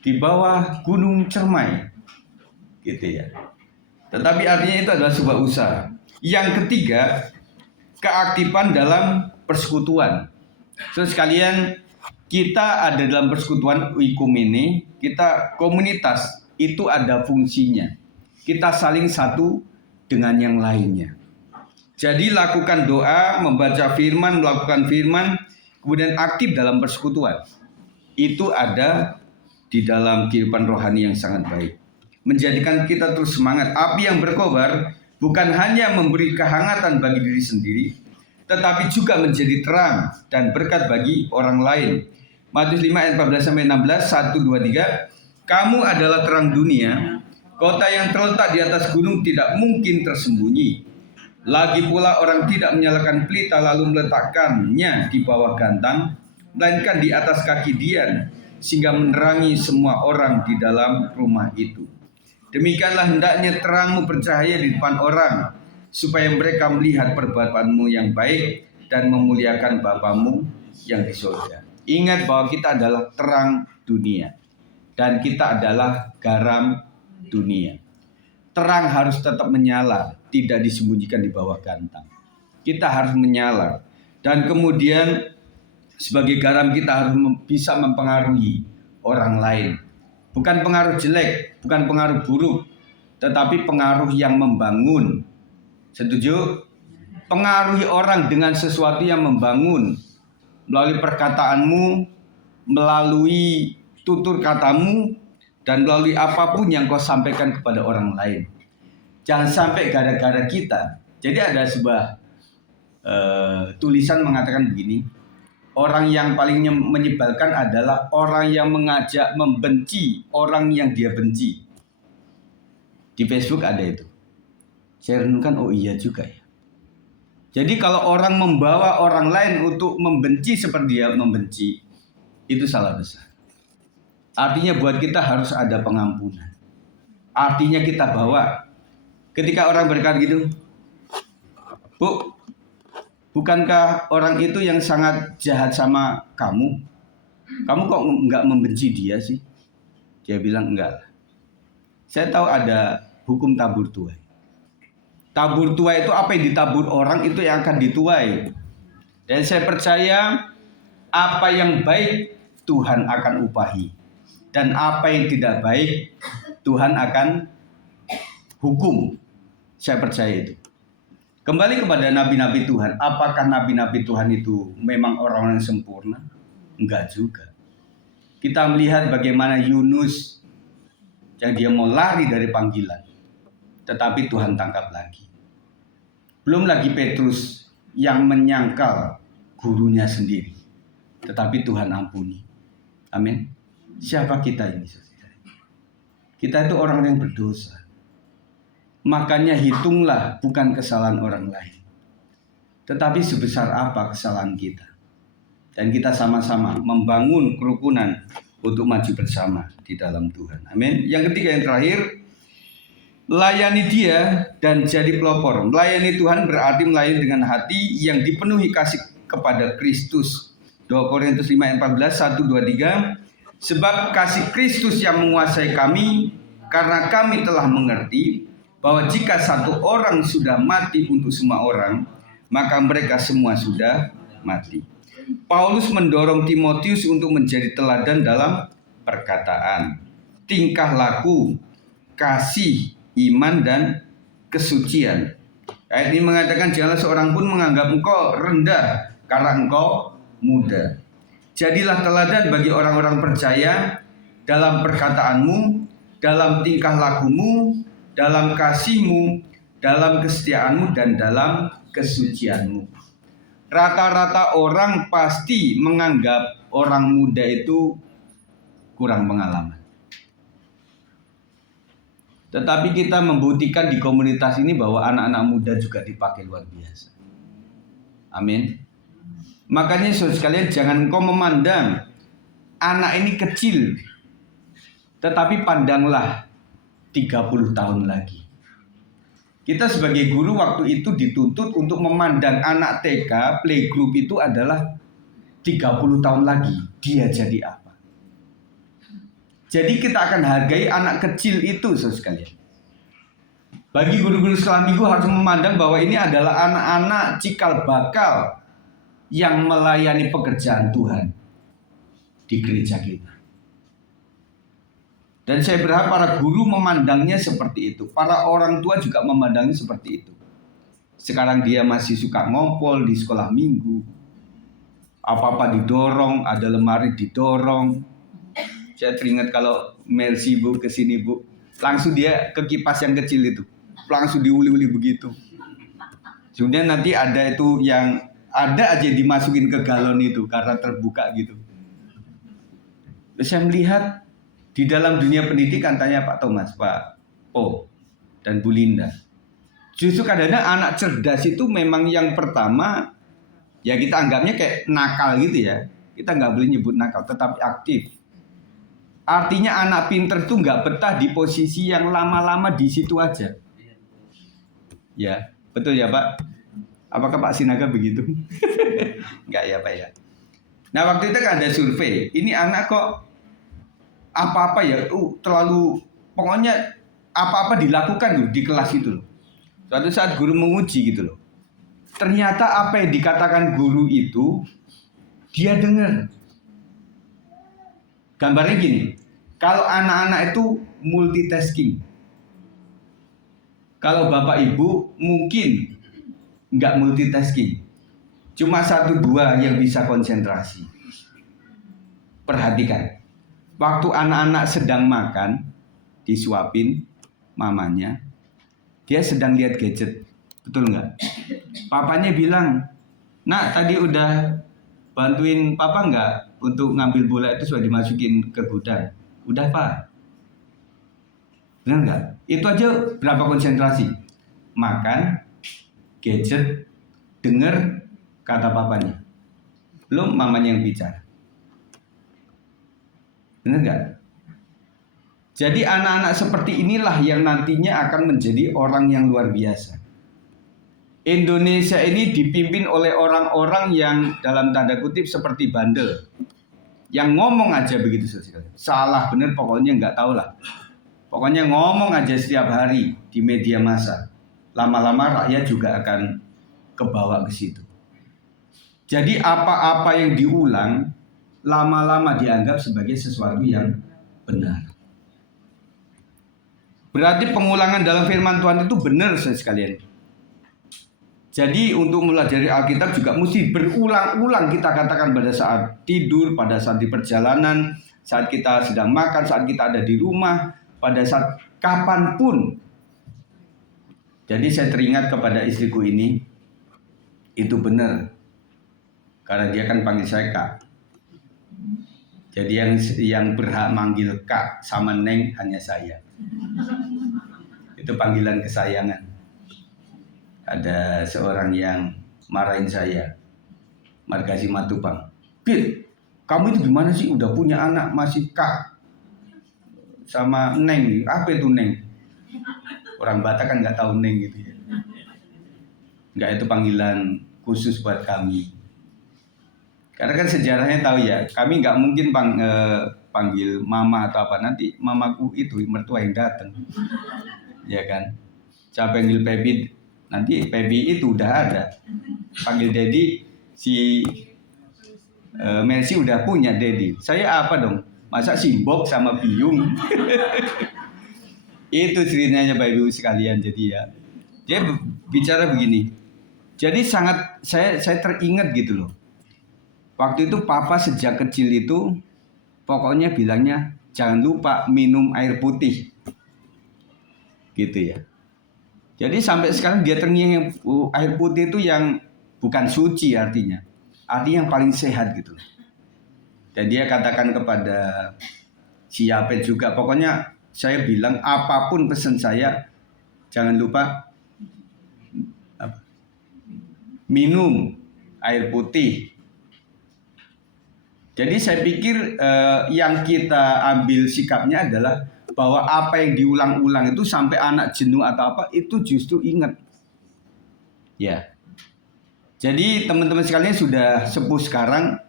di bawah Gunung Cermai, gitu ya. Tetapi artinya itu adalah sebuah usaha. Yang ketiga, keaktifan dalam persekutuan. Terus sekalian, kita ada dalam persekutuan Oikumene, kita komunitas, itu ada fungsinya. Kita saling satu dengan yang lainnya. Jadi lakukan doa, membaca firman, melakukan firman, kemudian aktif dalam persekutuan. Itu ada di dalam kehidupan rohani yang sangat baik. Menjadikan kita terus semangat. Api yang berkobar bukan hanya memberi kehangatan bagi diri sendiri, tetapi juga menjadi terang dan berkat bagi orang lain. Matius 5 ayat 14-16, 1, 2, 3. Kamu adalah terang dunia. Kota yang terletak di atas gunung tidak mungkin tersembunyi. Lagi pula orang tidak menyalakan pelita lalu meletakkannya di bawah gantang, melainkan di atas kaki dian, sehingga menerangi semua orang di dalam rumah itu. Demikianlah hendaknya terangmu bercahaya di depan orang, supaya mereka melihat perbuatanmu yang baik dan memuliakan Bapamu yang di surga. Ingat bahwa kita adalah terang dunia dan kita adalah garam dunia. Terang harus tetap menyala, tidak disembunyikan di bawah gantang. Kita harus menyala. Dan kemudian sebagai garam kita harus bisa mempengaruhi orang lain. Bukan pengaruh jelek, bukan pengaruh buruk, tetapi pengaruh yang membangun. Setuju? Pengaruhi orang dengan sesuatu yang membangun. Melalui perkataanmu, melalui tutur katamu, dan melalui apapun yang kau sampaikan kepada orang lain. Jangan sampai gara-gara kita. Jadi ada sebuah tulisan mengatakan begini. Orang yang paling menyebalkan adalah orang yang mengajak membenci orang yang dia benci. Di Facebook ada itu. Saya renungkan, oh iya juga ya. Jadi kalau orang membawa orang lain untuk membenci seperti dia membenci, itu salah besar. Artinya buat kita harus ada pengampunan. Artinya kita bawa. Ketika orang berkata gitu, Bu, bukankah orang itu yang sangat jahat sama kamu? Kamu kok nggak membenci dia sih? Dia bilang enggak. Saya tahu ada hukum tabur tuai. Tabur tuai itu apa yang ditabur orang itu yang akan dituai. Dan saya percaya apa yang baik Tuhan akan upahi. Dan apa yang tidak baik Tuhan akan hukum. Saya percaya itu. Kembali kepada nabi-nabi Tuhan. Apakah nabi-nabi Tuhan itu memang orang-orang yang sempurna? Enggak juga. Kita melihat bagaimana Yunus yang dia mau lari dari panggilan. Tetapi Tuhan tangkap lagi. Belum lagi Petrus yang menyangkal gurunya sendiri. Tetapi Tuhan ampuni. Amin. Siapa kita ini, saudara? Kita itu orang yang berdosa. Makanya hitunglah bukan kesalahan orang lain, tetapi sebesar apa kesalahan kita. Dan kita sama-sama membangun kerukunan untuk maju bersama di dalam Tuhan. Amin. Yang ketiga, yang terakhir, layani Dia dan jadi pelopor. Melayani Tuhan berarti melayani dengan hati yang dipenuhi kasih kepada Kristus. 2 Korintus 5 ayat 14, 1, 2, 3. Sebab kasih Kristus yang menguasai kami, karena kami telah mengerti bahwa jika satu orang sudah mati untuk semua orang, maka mereka semua sudah mati. Paulus mendorong Timotius untuk menjadi teladan dalam perkataan, tingkah laku, kasih, iman, dan kesucian. Ayat ini mengatakan, janganlah seorang pun menganggap engkau rendah karena engkau muda. Jadilah teladan bagi orang-orang percaya dalam perkataanmu, dalam tingkah lakumu, dalam kasihmu, dalam kesetiaanmu, dan dalam kesucianmu. Rata-rata orang pasti menganggap orang muda itu kurang pengalaman. Tetapi kita membuktikan di komunitas ini bahwa anak-anak muda juga dipakai luar biasa. Amin. Makanya saudara sekalian, jangan kau memandang anak ini kecil, tetapi pandanglah 30 tahun lagi. Kita sebagai guru waktu itu dituntut untuk memandang anak TK playgroup itu adalah 30 tahun lagi dia jadi apa. Jadi kita akan hargai anak kecil itu sekalian. Bagi guru-guru sekolah minggu harus memandang bahwa ini adalah anak-anak cikal bakal yang melayani pekerjaan Tuhan di gereja kita. Dan saya berharap para guru memandangnya seperti itu. Para orang tua juga memandangnya seperti itu. Sekarang dia masih suka ngompol di sekolah minggu. Apa-apa didorong, ada lemari didorong. Saya teringat kalau Mercy Bu kesini Bu, langsung dia ke kipas yang kecil itu. Langsung diuli-uli begitu. Sebenarnya nanti ada itu yang ada aja dimasukin ke galon itu karena terbuka gitu. Terus saya melihat di dalam dunia pendidikan, tanya Pak Thomas, Pak Po, dan Bu Linda. Justru kadang-kadang anak cerdas itu memang yang pertama, ya kita anggapnya kayak nakal gitu ya. Kita nggak boleh nyebut nakal, tetapi aktif. Artinya anak pinter itu nggak betah di posisi yang lama-lama di situ aja. Ya, betul ya Pak? Apakah Pak Sinaga begitu? Enggak ya Pak ya. Nah waktu itu kan ada survei. Ini anak kok apa-apa ya, terlalu pokoknya apa-apa dilakukan loh di kelas itu loh. Suatu saat guru menguji gitu loh. Ternyata apa yang dikatakan guru itu dia dengar. Gambarnya gini, kalau anak-anak itu multitasking. Kalau bapak ibu mungkin nggak multitasking. Cuma 1-2 yang bisa konsentrasi. Perhatikan. Waktu anak-anak sedang makan, disuapin mamanya, dia sedang lihat gadget. Betul nggak? Papanya bilang, nak tadi udah bantuin papa nggak untuk ngambil bola itu sudah dimasukin ke gudang? Udah Pak. Benar nggak? Itu aja berapa konsentrasi? Makan, gadget, dengar kata papanya. Belum mamanya yang bicara. Benar nggak? Jadi anak-anak seperti inilah yang nantinya akan menjadi orang yang luar biasa. Indonesia ini dipimpin oleh orang-orang yang dalam tanda kutip seperti bandel. Yang ngomong aja begitu saja. Salah benar pokoknya nggak tahu lah. Pokoknya ngomong aja setiap hari di media massa. Lama-lama rakyat juga akan kebawa ke situ. Jadi apa-apa yang diulang lama-lama dianggap sebagai sesuatu yang benar. Berarti pengulangan dalam firman Tuhan itu benar sekalian. Jadi untuk mempelajari Alkitab juga mesti berulang-ulang kita katakan pada saat tidur, pada saat di perjalanan, saat kita sedang makan, saat kita ada di rumah, pada saat kapanpun. Jadi saya teringat kepada istriku ini, itu benar. Karena dia kan panggil saya Kak. Jadi yang berhak manggil Kak sama Neng hanya saya. Itu panggilan kesayangan. Ada seorang yang marahin saya, Margasi Matupang. Pit, kamu itu gimana sih udah punya anak masih Kak sama Neng? Apa itu Neng? Orang Batak kan nggak tahu Neng gitu ya. Nggak, itu panggilan khusus buat kami. Karena kan sejarahnya tahu ya, kami nggak mungkin panggil mama atau apa, nanti mamaku itu mertua yang datang, ya kan? Siapa yang panggil Pebi, nanti Pebi itu udah ada. Panggil Dedi, si Mercy udah punya Dedi. Saya apa dong? Masa Simbok sama Biung? Itu ceritanya Bapak Ibu sekalian. Jadi ya, dia bicara begini. Jadi sangat saya teringat gitu loh. Waktu itu papa sejak kecil itu pokoknya bilangnya jangan lupa minum air putih. Gitu ya. Jadi sampai sekarang dia terngiang air putih itu yang bukan suci artinya. Artinya yang paling sehat gitu. Dan dia katakan kepada si Yapet juga, pokoknya saya bilang apapun pesan saya jangan lupa minum air putih. Jadi saya pikir yang kita ambil sikapnya adalah bahwa apa yang diulang-ulang itu sampai anak jenuh atau apa itu justru ingat. Ya. Jadi teman-teman sekalian sudah sepuh sekarang,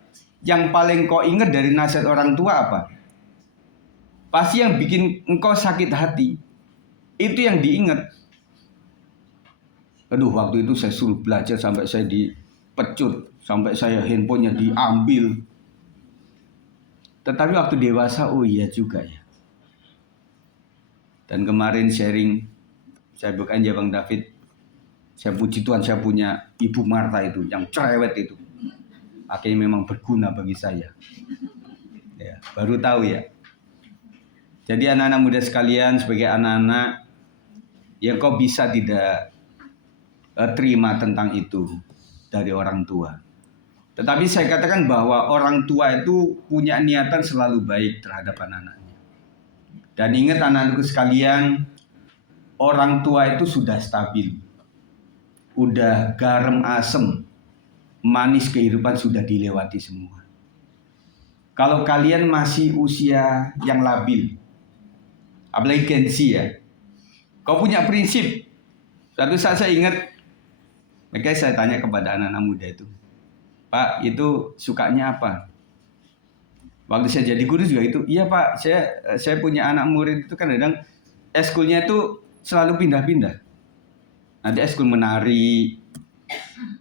yang paling kau ingat dari nasihat orang tua apa? Pasti yang bikin engkau sakit hati. Itu yang diingat. Aduh, waktu itu saya suruh belajar sampai saya dipecut, sampai saya handphonenya diambil. Tetapi waktu dewasa, oh iya juga ya. Dan kemarin sharing, saya bukan ya Bang David, saya puji Tuhan saya punya Ibu Marta itu, yang cerewet itu. Akhirnya memang berguna bagi saya. Ya, baru tahu ya. Jadi anak-anak muda sekalian, sebagai anak-anak yang kau bisa tidak terima tentang itu dari orang tua. Tetapi saya katakan bahwa orang tua itu punya niatan selalu baik terhadap anak-anaknya. Dan ingat anak-anakku sekalian, orang tua itu sudah stabil. Udah garam asem, manis kehidupan sudah dilewati semua. Kalau kalian masih usia yang labil, apalagi Gen Z ya, kau punya prinsip. Satu saat saya ingat, makanya saya tanya kepada anak-anak muda itu, Pak, itu sukanya apa? Waktu saya jadi guru juga itu, iya Pak, saya punya anak murid itu kan kadang eskulnya itu selalu pindah-pindah. Nanti eskul menari,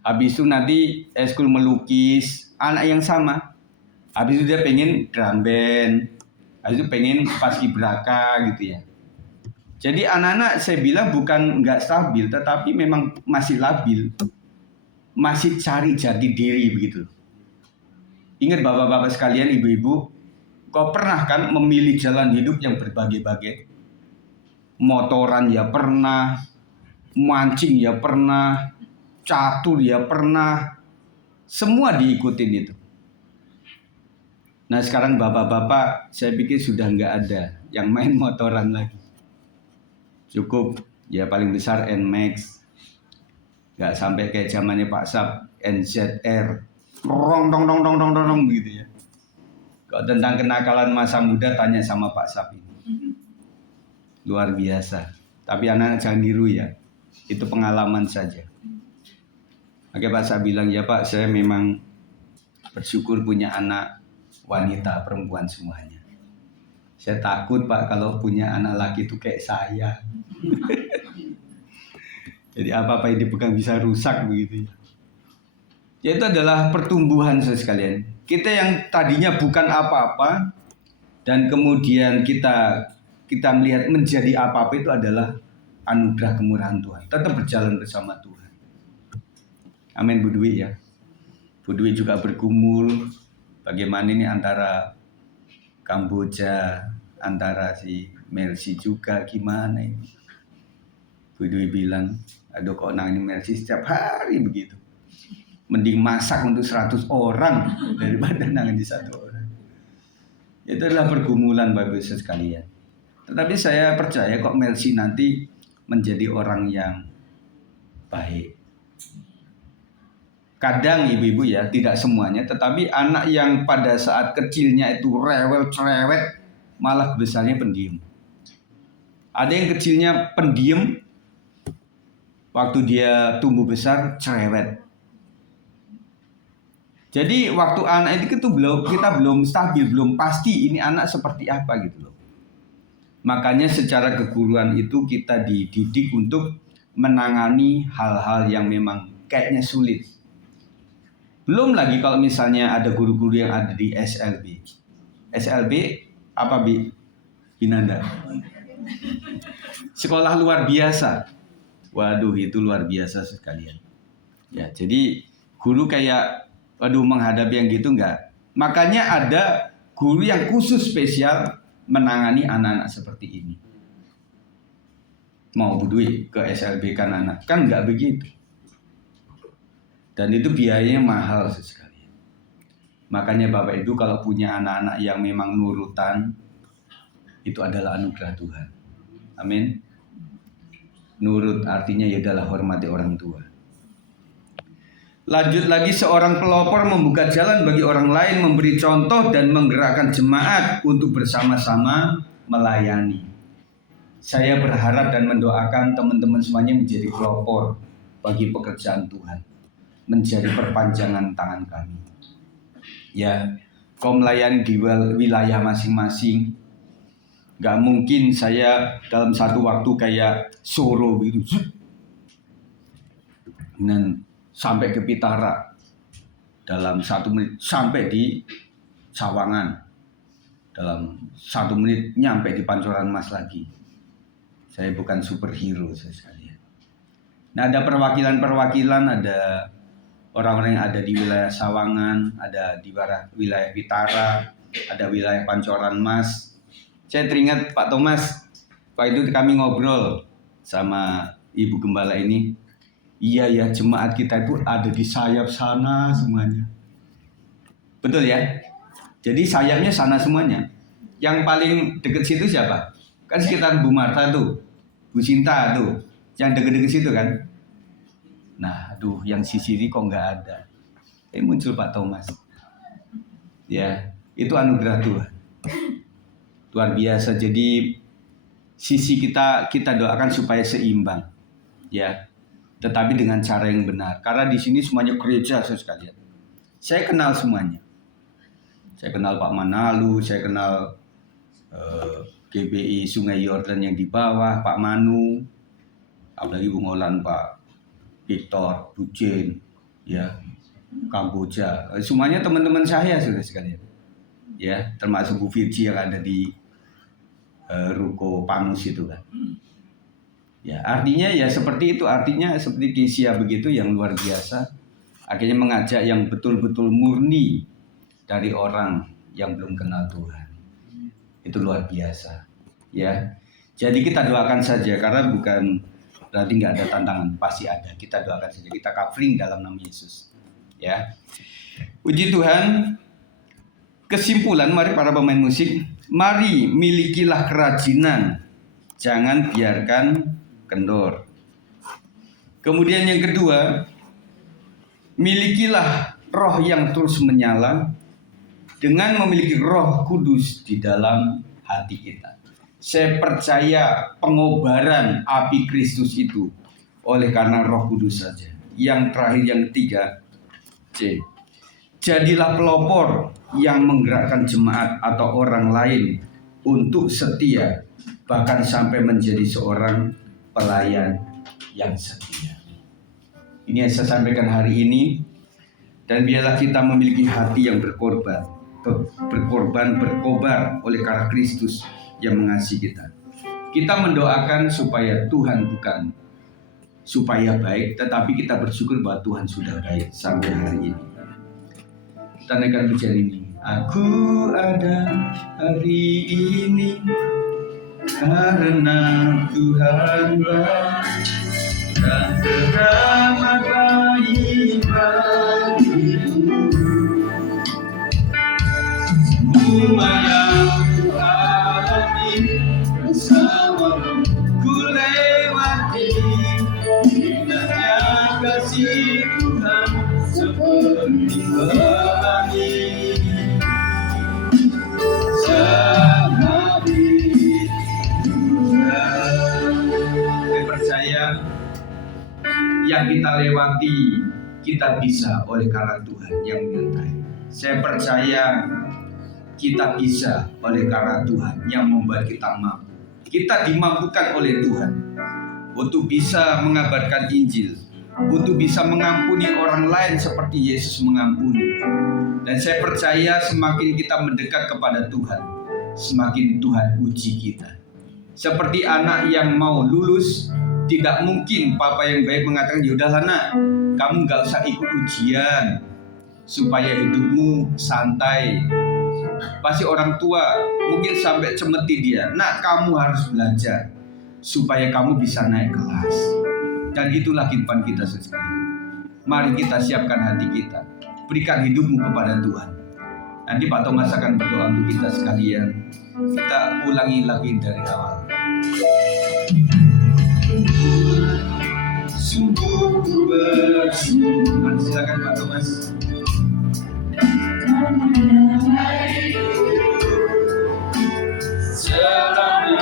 habis itu nanti eskul melukis, anak yang sama. Habis itu dia pengen drum band, habis itu pengen paskibraka gitu ya. Jadi anak-anak saya bilang bukan nggak stabil, tetapi memang masih labil. Masih cari jati diri begitu. Ingat bapak-bapak sekalian, ibu-ibu, kau pernah kan memilih jalan hidup yang berbagai-bagai? Motoran ya pernah, mancing ya pernah, catur ya pernah, semua diikutin itu. Nah sekarang bapak-bapak saya pikir sudah nggak ada yang main motoran lagi. Cukup ya paling besar NMAX. Nggak sampai kayak zamannya Pak Sab, NZR, rong gitu ya. Kalau tentang kenakalan masa muda tanya sama Pak Sab ini. Luar biasa. Tapi anak-anak jangan niru ya. Itu pengalaman saja. Oke Pak Sab bilang, ya Pak saya memang bersyukur punya anak wanita, perempuan semuanya. Saya takut Pak kalau punya anak laki itu kayak saya. Jadi apa-apa yang dipegang bisa rusak begitu. Ya itu adalah pertumbuhan sekalian. Kita yang tadinya bukan apa-apa dan kemudian kita melihat menjadi apa-apa itu adalah anugerah kemurahan Tuhan. Tetap berjalan bersama Tuhan. Amin Bu Dwi ya. Bu Dwi juga bergumul bagaimana ini antara Kamboja, antara si Mercy juga gimana ini. Bu Dwi bilang, aduh kok nangis Mercy setiap hari begitu. Mending masak untuk 100 orang daripada nangis di 1 orang. Itu adalah pergumulan Bapak Ibu sekalian. Tetapi saya percaya kok Mercy nanti menjadi orang yang baik. Kadang ibu-ibu ya, tidak semuanya, tetapi anak yang pada saat kecilnya itu rewel, cerewet, malah besarnya pendiam. Ada yang kecilnya pendiam, waktu dia tumbuh besar cerewet. Jadi waktu anak itu kita belum stabil, belum pasti ini anak seperti apa gitu loh. Makanya secara keguruan itu kita dididik untuk menangani hal-hal yang memang kayaknya sulit. Belum lagi kalau misalnya ada guru-guru yang ada di SLB. SLB apa Binanda? Sekolah luar biasa. Waduh itu luar biasa sekalian. Ya jadi guru kayak waduh menghadapi yang gitu enggak. Makanya ada guru yang khusus spesial menangani anak-anak seperti ini. Mau Budwi ke SLB kan anak, kan enggak begitu. Dan itu biayanya mahal sekali. Makanya Bapak Ibu kalau punya anak-anak yang memang nurutan, itu adalah anugerah Tuhan. Amin. Nurut artinya ya adalah hormati orang tua. Lanjut lagi, seorang pelopor membuka jalan bagi orang lain, memberi contoh dan menggerakkan jemaat untuk bersama-sama melayani. saya berharap dan mendoakan teman-teman semuanya menjadi pelopor bagi pekerjaan Tuhan, menjadi perpanjangan tangan kami. Ya, kau melayani di wilayah masing-masing. Gak mungkin saya dalam satu waktu kayak Soro gitu, dan sampai ke Pitara dalam 1 menit, sampai di Sawangan dalam 1 menit, nyampe di Pancoran Mas lagi. Saya bukan superhero sekalian. Nah, ada perwakilan-perwakilan, ada orang-orang yang ada di wilayah Sawangan, ada di wilayah Pitara, ada wilayah Pancoran Mas. Saya teringat Pak Thomas, waktu itu kami ngobrol sama Ibu Gembala ini. Iya ya, jemaat kita itu ada di sayap sana semuanya. Betul ya? Jadi sayapnya sana semuanya. Yang paling deket situ siapa? Kan sekitar Bu Marta tuh, Bu Sinta tuh, yang deket-deket situ kan. Nah, aduh, yang sisi ini kok nggak ada. Muncul Pak Thomas. Ya, itu anugerah Tuhan. Luar biasa. Jadi sisi kita doakan supaya seimbang, ya. Tetapi dengan cara yang benar. Karena di sini semuanya gereja sekalian. Saya kenal semuanya. Saya kenal Pak Manalu, saya kenal GBI Sungai Yordan yang di bawah, Pak Manu, apalagi Bung Olan, Pak Victor, Bu Jen, ya, Kamboja. Semuanya teman-teman saya sudah sekalian. Ya, termasuk Bu Virgi yang ada di Ruko Panus itu kan. Ya, artinya ya seperti itu, artinya seperti Kesia begitu yang luar biasa. Akhirnya mengajak yang betul-betul murni dari orang yang belum kenal Tuhan. Itu luar biasa. Ya. Jadi kita doakan saja, karena bukan berarti nggak ada tantangan, pasti ada. Kita doakan saja, kita covering dalam nama Yesus. Ya. Puji Tuhan. Kesimpulan, mari para pemain musik, mari milikilah kerajinan, jangan biarkan kendor. Kemudian yang kedua, milikilah roh yang terus menyala dengan memiliki Roh Kudus di dalam hati kita. Saya percaya pengobaran api Kristus itu oleh karena Roh Kudus saja. Yang terakhir, yang ketiga, C. Jadilah pelopor yang menggerakkan jemaat atau orang lain untuk setia, bahkan sampai menjadi seorang pelayan yang setia. Ini yang saya sampaikan hari ini, dan biarlah kita memiliki hati yang berkorban, berkobar oleh karena Kristus yang mengasihi kita. Kita mendoakan supaya Tuhan bukan supaya baik, tetapi kita bersyukur bahwa Tuhan sudah baik sampai hari ini. Kita naikkan pujian ini. Aku ada hari ini karena Tuhan baik dan teramat baik bagiku. Semua yang ku alami bersamamu ku lewati, indahnya kasih Tuhan seperti pelangi. Saya percaya yang kita lewati kita bisa oleh karena Tuhan yang menyertai. Saya percaya kita bisa oleh karena Tuhan yang membuat kita mampu. Kita dimampukan oleh Tuhan untuk bisa mengabarkan Injil, untuk bisa mengampuni orang lain seperti Yesus mengampuni. Dan saya percaya semakin kita mendekat kepada Tuhan, semakin Tuhan uji kita. Seperti anak yang mau lulus, tidak mungkin papa yang baik mengatakan, yaudahlah nak, kamu gak usah ikut ujian supaya hidupmu santai. Pasti orang tua mungkin sampai cemeti dia, nak kamu harus belajar supaya kamu bisa naik kelas. Dan itulah kehidupan kita sekali. Mari kita siapkan hati kita, berikan hidupmu kepada Tuhan. Nanti Pak Thomas akan berdoa untuk kita sekalian. Kita ulangi lagi dari awal. Sungguh bersyukur. Silakan Pak Thomas. Selama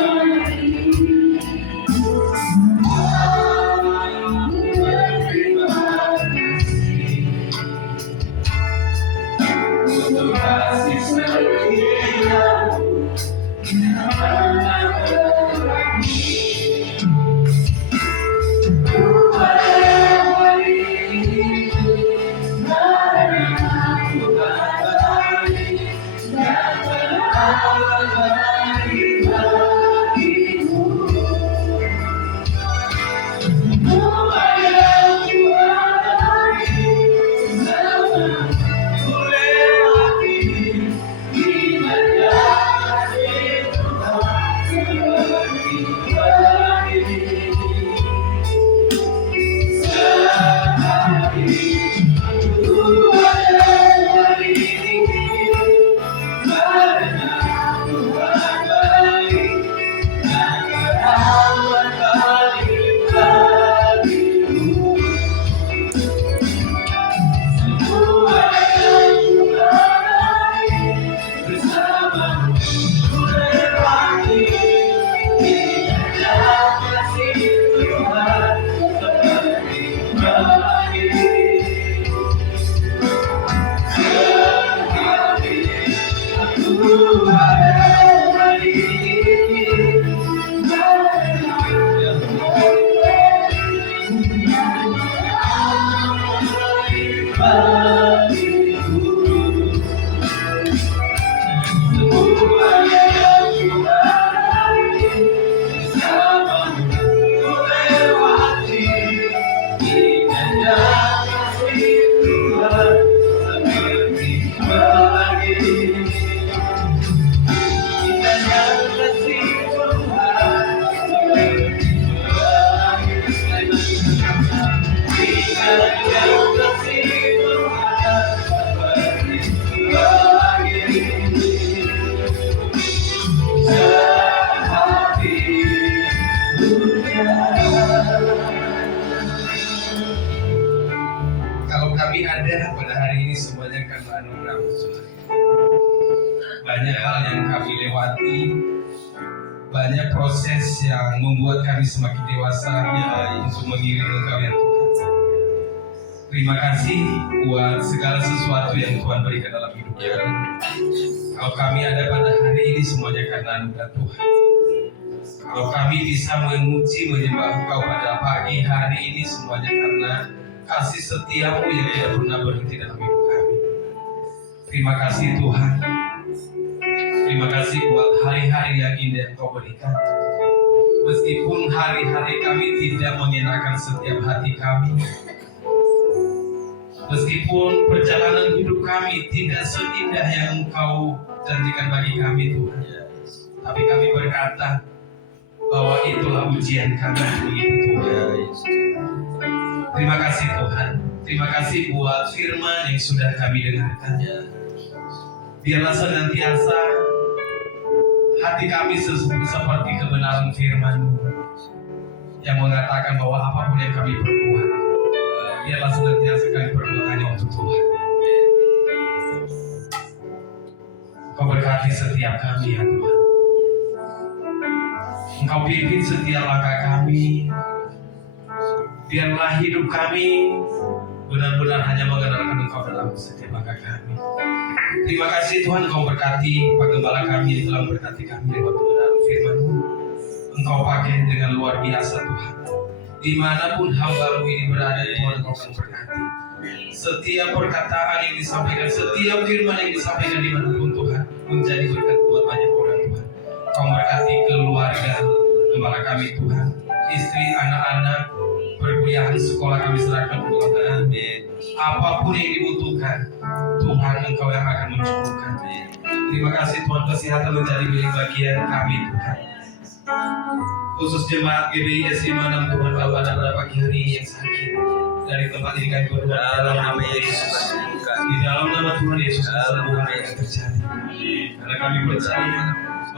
Kalau kami ada pada hari ini semuanya karena anugerah Tuhan. Banyak hal yang kami lewati, banyak proses yang membuat kami semakin dewasa untuk mengiring Engkau ya Tuhan. Terima kasih buat segala sesuatu yang Tuhan berikan dalam hidup kami. Kalau kami ada pada hari ini semuanya karena anugerah Tuhan. Kalau kami bisa memuji menyembah Engkau pada pagi hari ini semuanya karena kasih setiamu yang tidak pernah berhenti dalam hidup kami. Terima kasih Tuhan. Terima kasih buat hari-hari yang indah yang Kau berikan. Meskipun hari-hari kami tidak mengenakan setiap hati kami, meskipun perjalanan hidup kami tidak seindah yang Kau janjikan bagi kami Tuhan, tapi kami berkata bahwa itulah ujian kami untuk hidup Tuhan. Terima kasih Tuhan. Terima kasih buat firman yang sudah kami dengarkan. Biarlah senantiasa hati kami seperti kebenaran firman-Mu yang mengatakan bahwa apapun yang kami perbuat, biarlah senantiasa kami perbuat hanya untuk Tuhan. Kau berkati setiap kami ya Tuhan. Engkau pimpin setiap langkah kami. Biarlah hidup kami benar-benar hanya mengandalkan Engkau dalam setiap langkah kami. Terima kasih Tuhan, Engkau berkati Pak Gembala kami yang telah berkati kami lewat kebenaran firman-Mu. Engkau pakai dengan luar biasa Tuhan. Dimanapun hamba-Mu ini berada, Tuhan Engkau akan berkati. Setiap perkataan yang disampaikan, setiap firman yang disampaikan dimanapun Tuhan, menjadi berkat buat banyak orang Tuhan. Engkau berkati keluarga Gembala kami Tuhan, istri, anak-anak, perkuliahan sekolah kami serahkan ke Tuhan. Apapun yang dibutuhkan, Tuhan Engkau yang akan mencukupkan. Terima kasih Tuhan, kesehatan menjadi milik bagian kami Tuhan. Khusus jemaat GBI S56 Tuhan, kalau ada pada pagi hari ini yang sakit, dari tempat ini kami berdoa dalam nama Yesus. Di dalam nama Tuhan Yesus kesembuhan yang terjadi. Karena kami percaya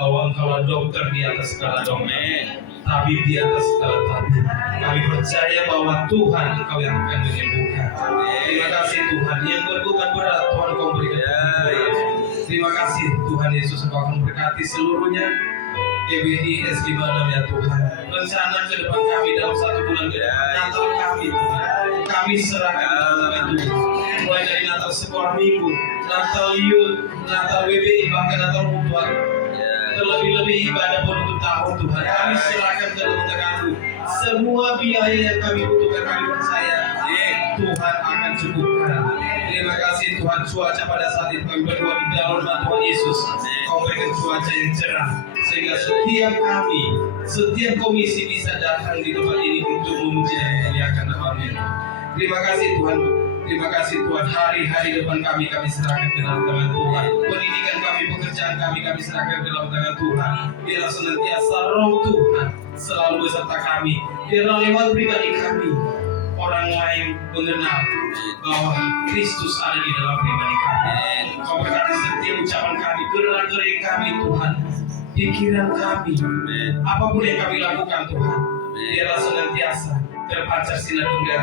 bahwa Engkau adalah dokter di atas segala dokter, tabib di atas segala tabib. Kami percaya bahwa Tuhan Engkau yang akan menyembuhkan. Terima kasih Tuhan, yang berbeban berat Tuhan Engkau berikan. Terima kasih Tuhan Yesus, Engkau akan berkati seluruhnya GBI S56 ya Tuhan. Rencana ke depan kami dalam 1 bulan ke depan, Natal kami Tuhan, kami serahkan Tuhan. Mulai dari Natal Natal sebuah minggu, Natal Youth, Natal WBI, bahkan Natal Mutual. Terlebih-lebih ibadah penutup tahun Tuhan, kami serahkan ke dalam tangan-Mu. Semua biaya yang kami butuhkan, kami percaya Tuhan akan cukupkan. Terima kasih Tuhan, cuaca pada saat itu kami berdoa di dalam nama Tuhan Yesus. Kau berikan cuaca yang cerah sehingga setiap komisi bisa datang di tempat ini untuk memuji dan memuliakan nama-Mu. Terima kasih Tuhan. Terima kasih Tuhan, hari-hari depan kami serahkan ke dalam tangan Tuhan. Pendidikan kami, pekerjaan kami serahkan ke dalam tangan Tuhan. Biarlah senantiasa roh Tuhan selalu beserta kami. Biarlah lewat pribadi kami, orang lain mengenal bahwa Kristus ada di dalam pribadi kami. Kau berkati setiap ucapan kami, gerak-gerik kami Tuhan, pikiran kami, apapun yang kami lakukan Tuhan, biarlah senantiasa terpancar sinar kemuliaan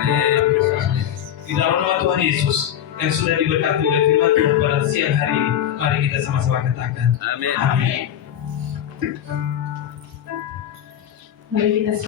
Tuhan. Di dalam nama Tuhan Yesus yang sudah diberkati oleh firman Tuhan pada siang hari ini, mari kita sama-sama katakan, Amin. Mari kita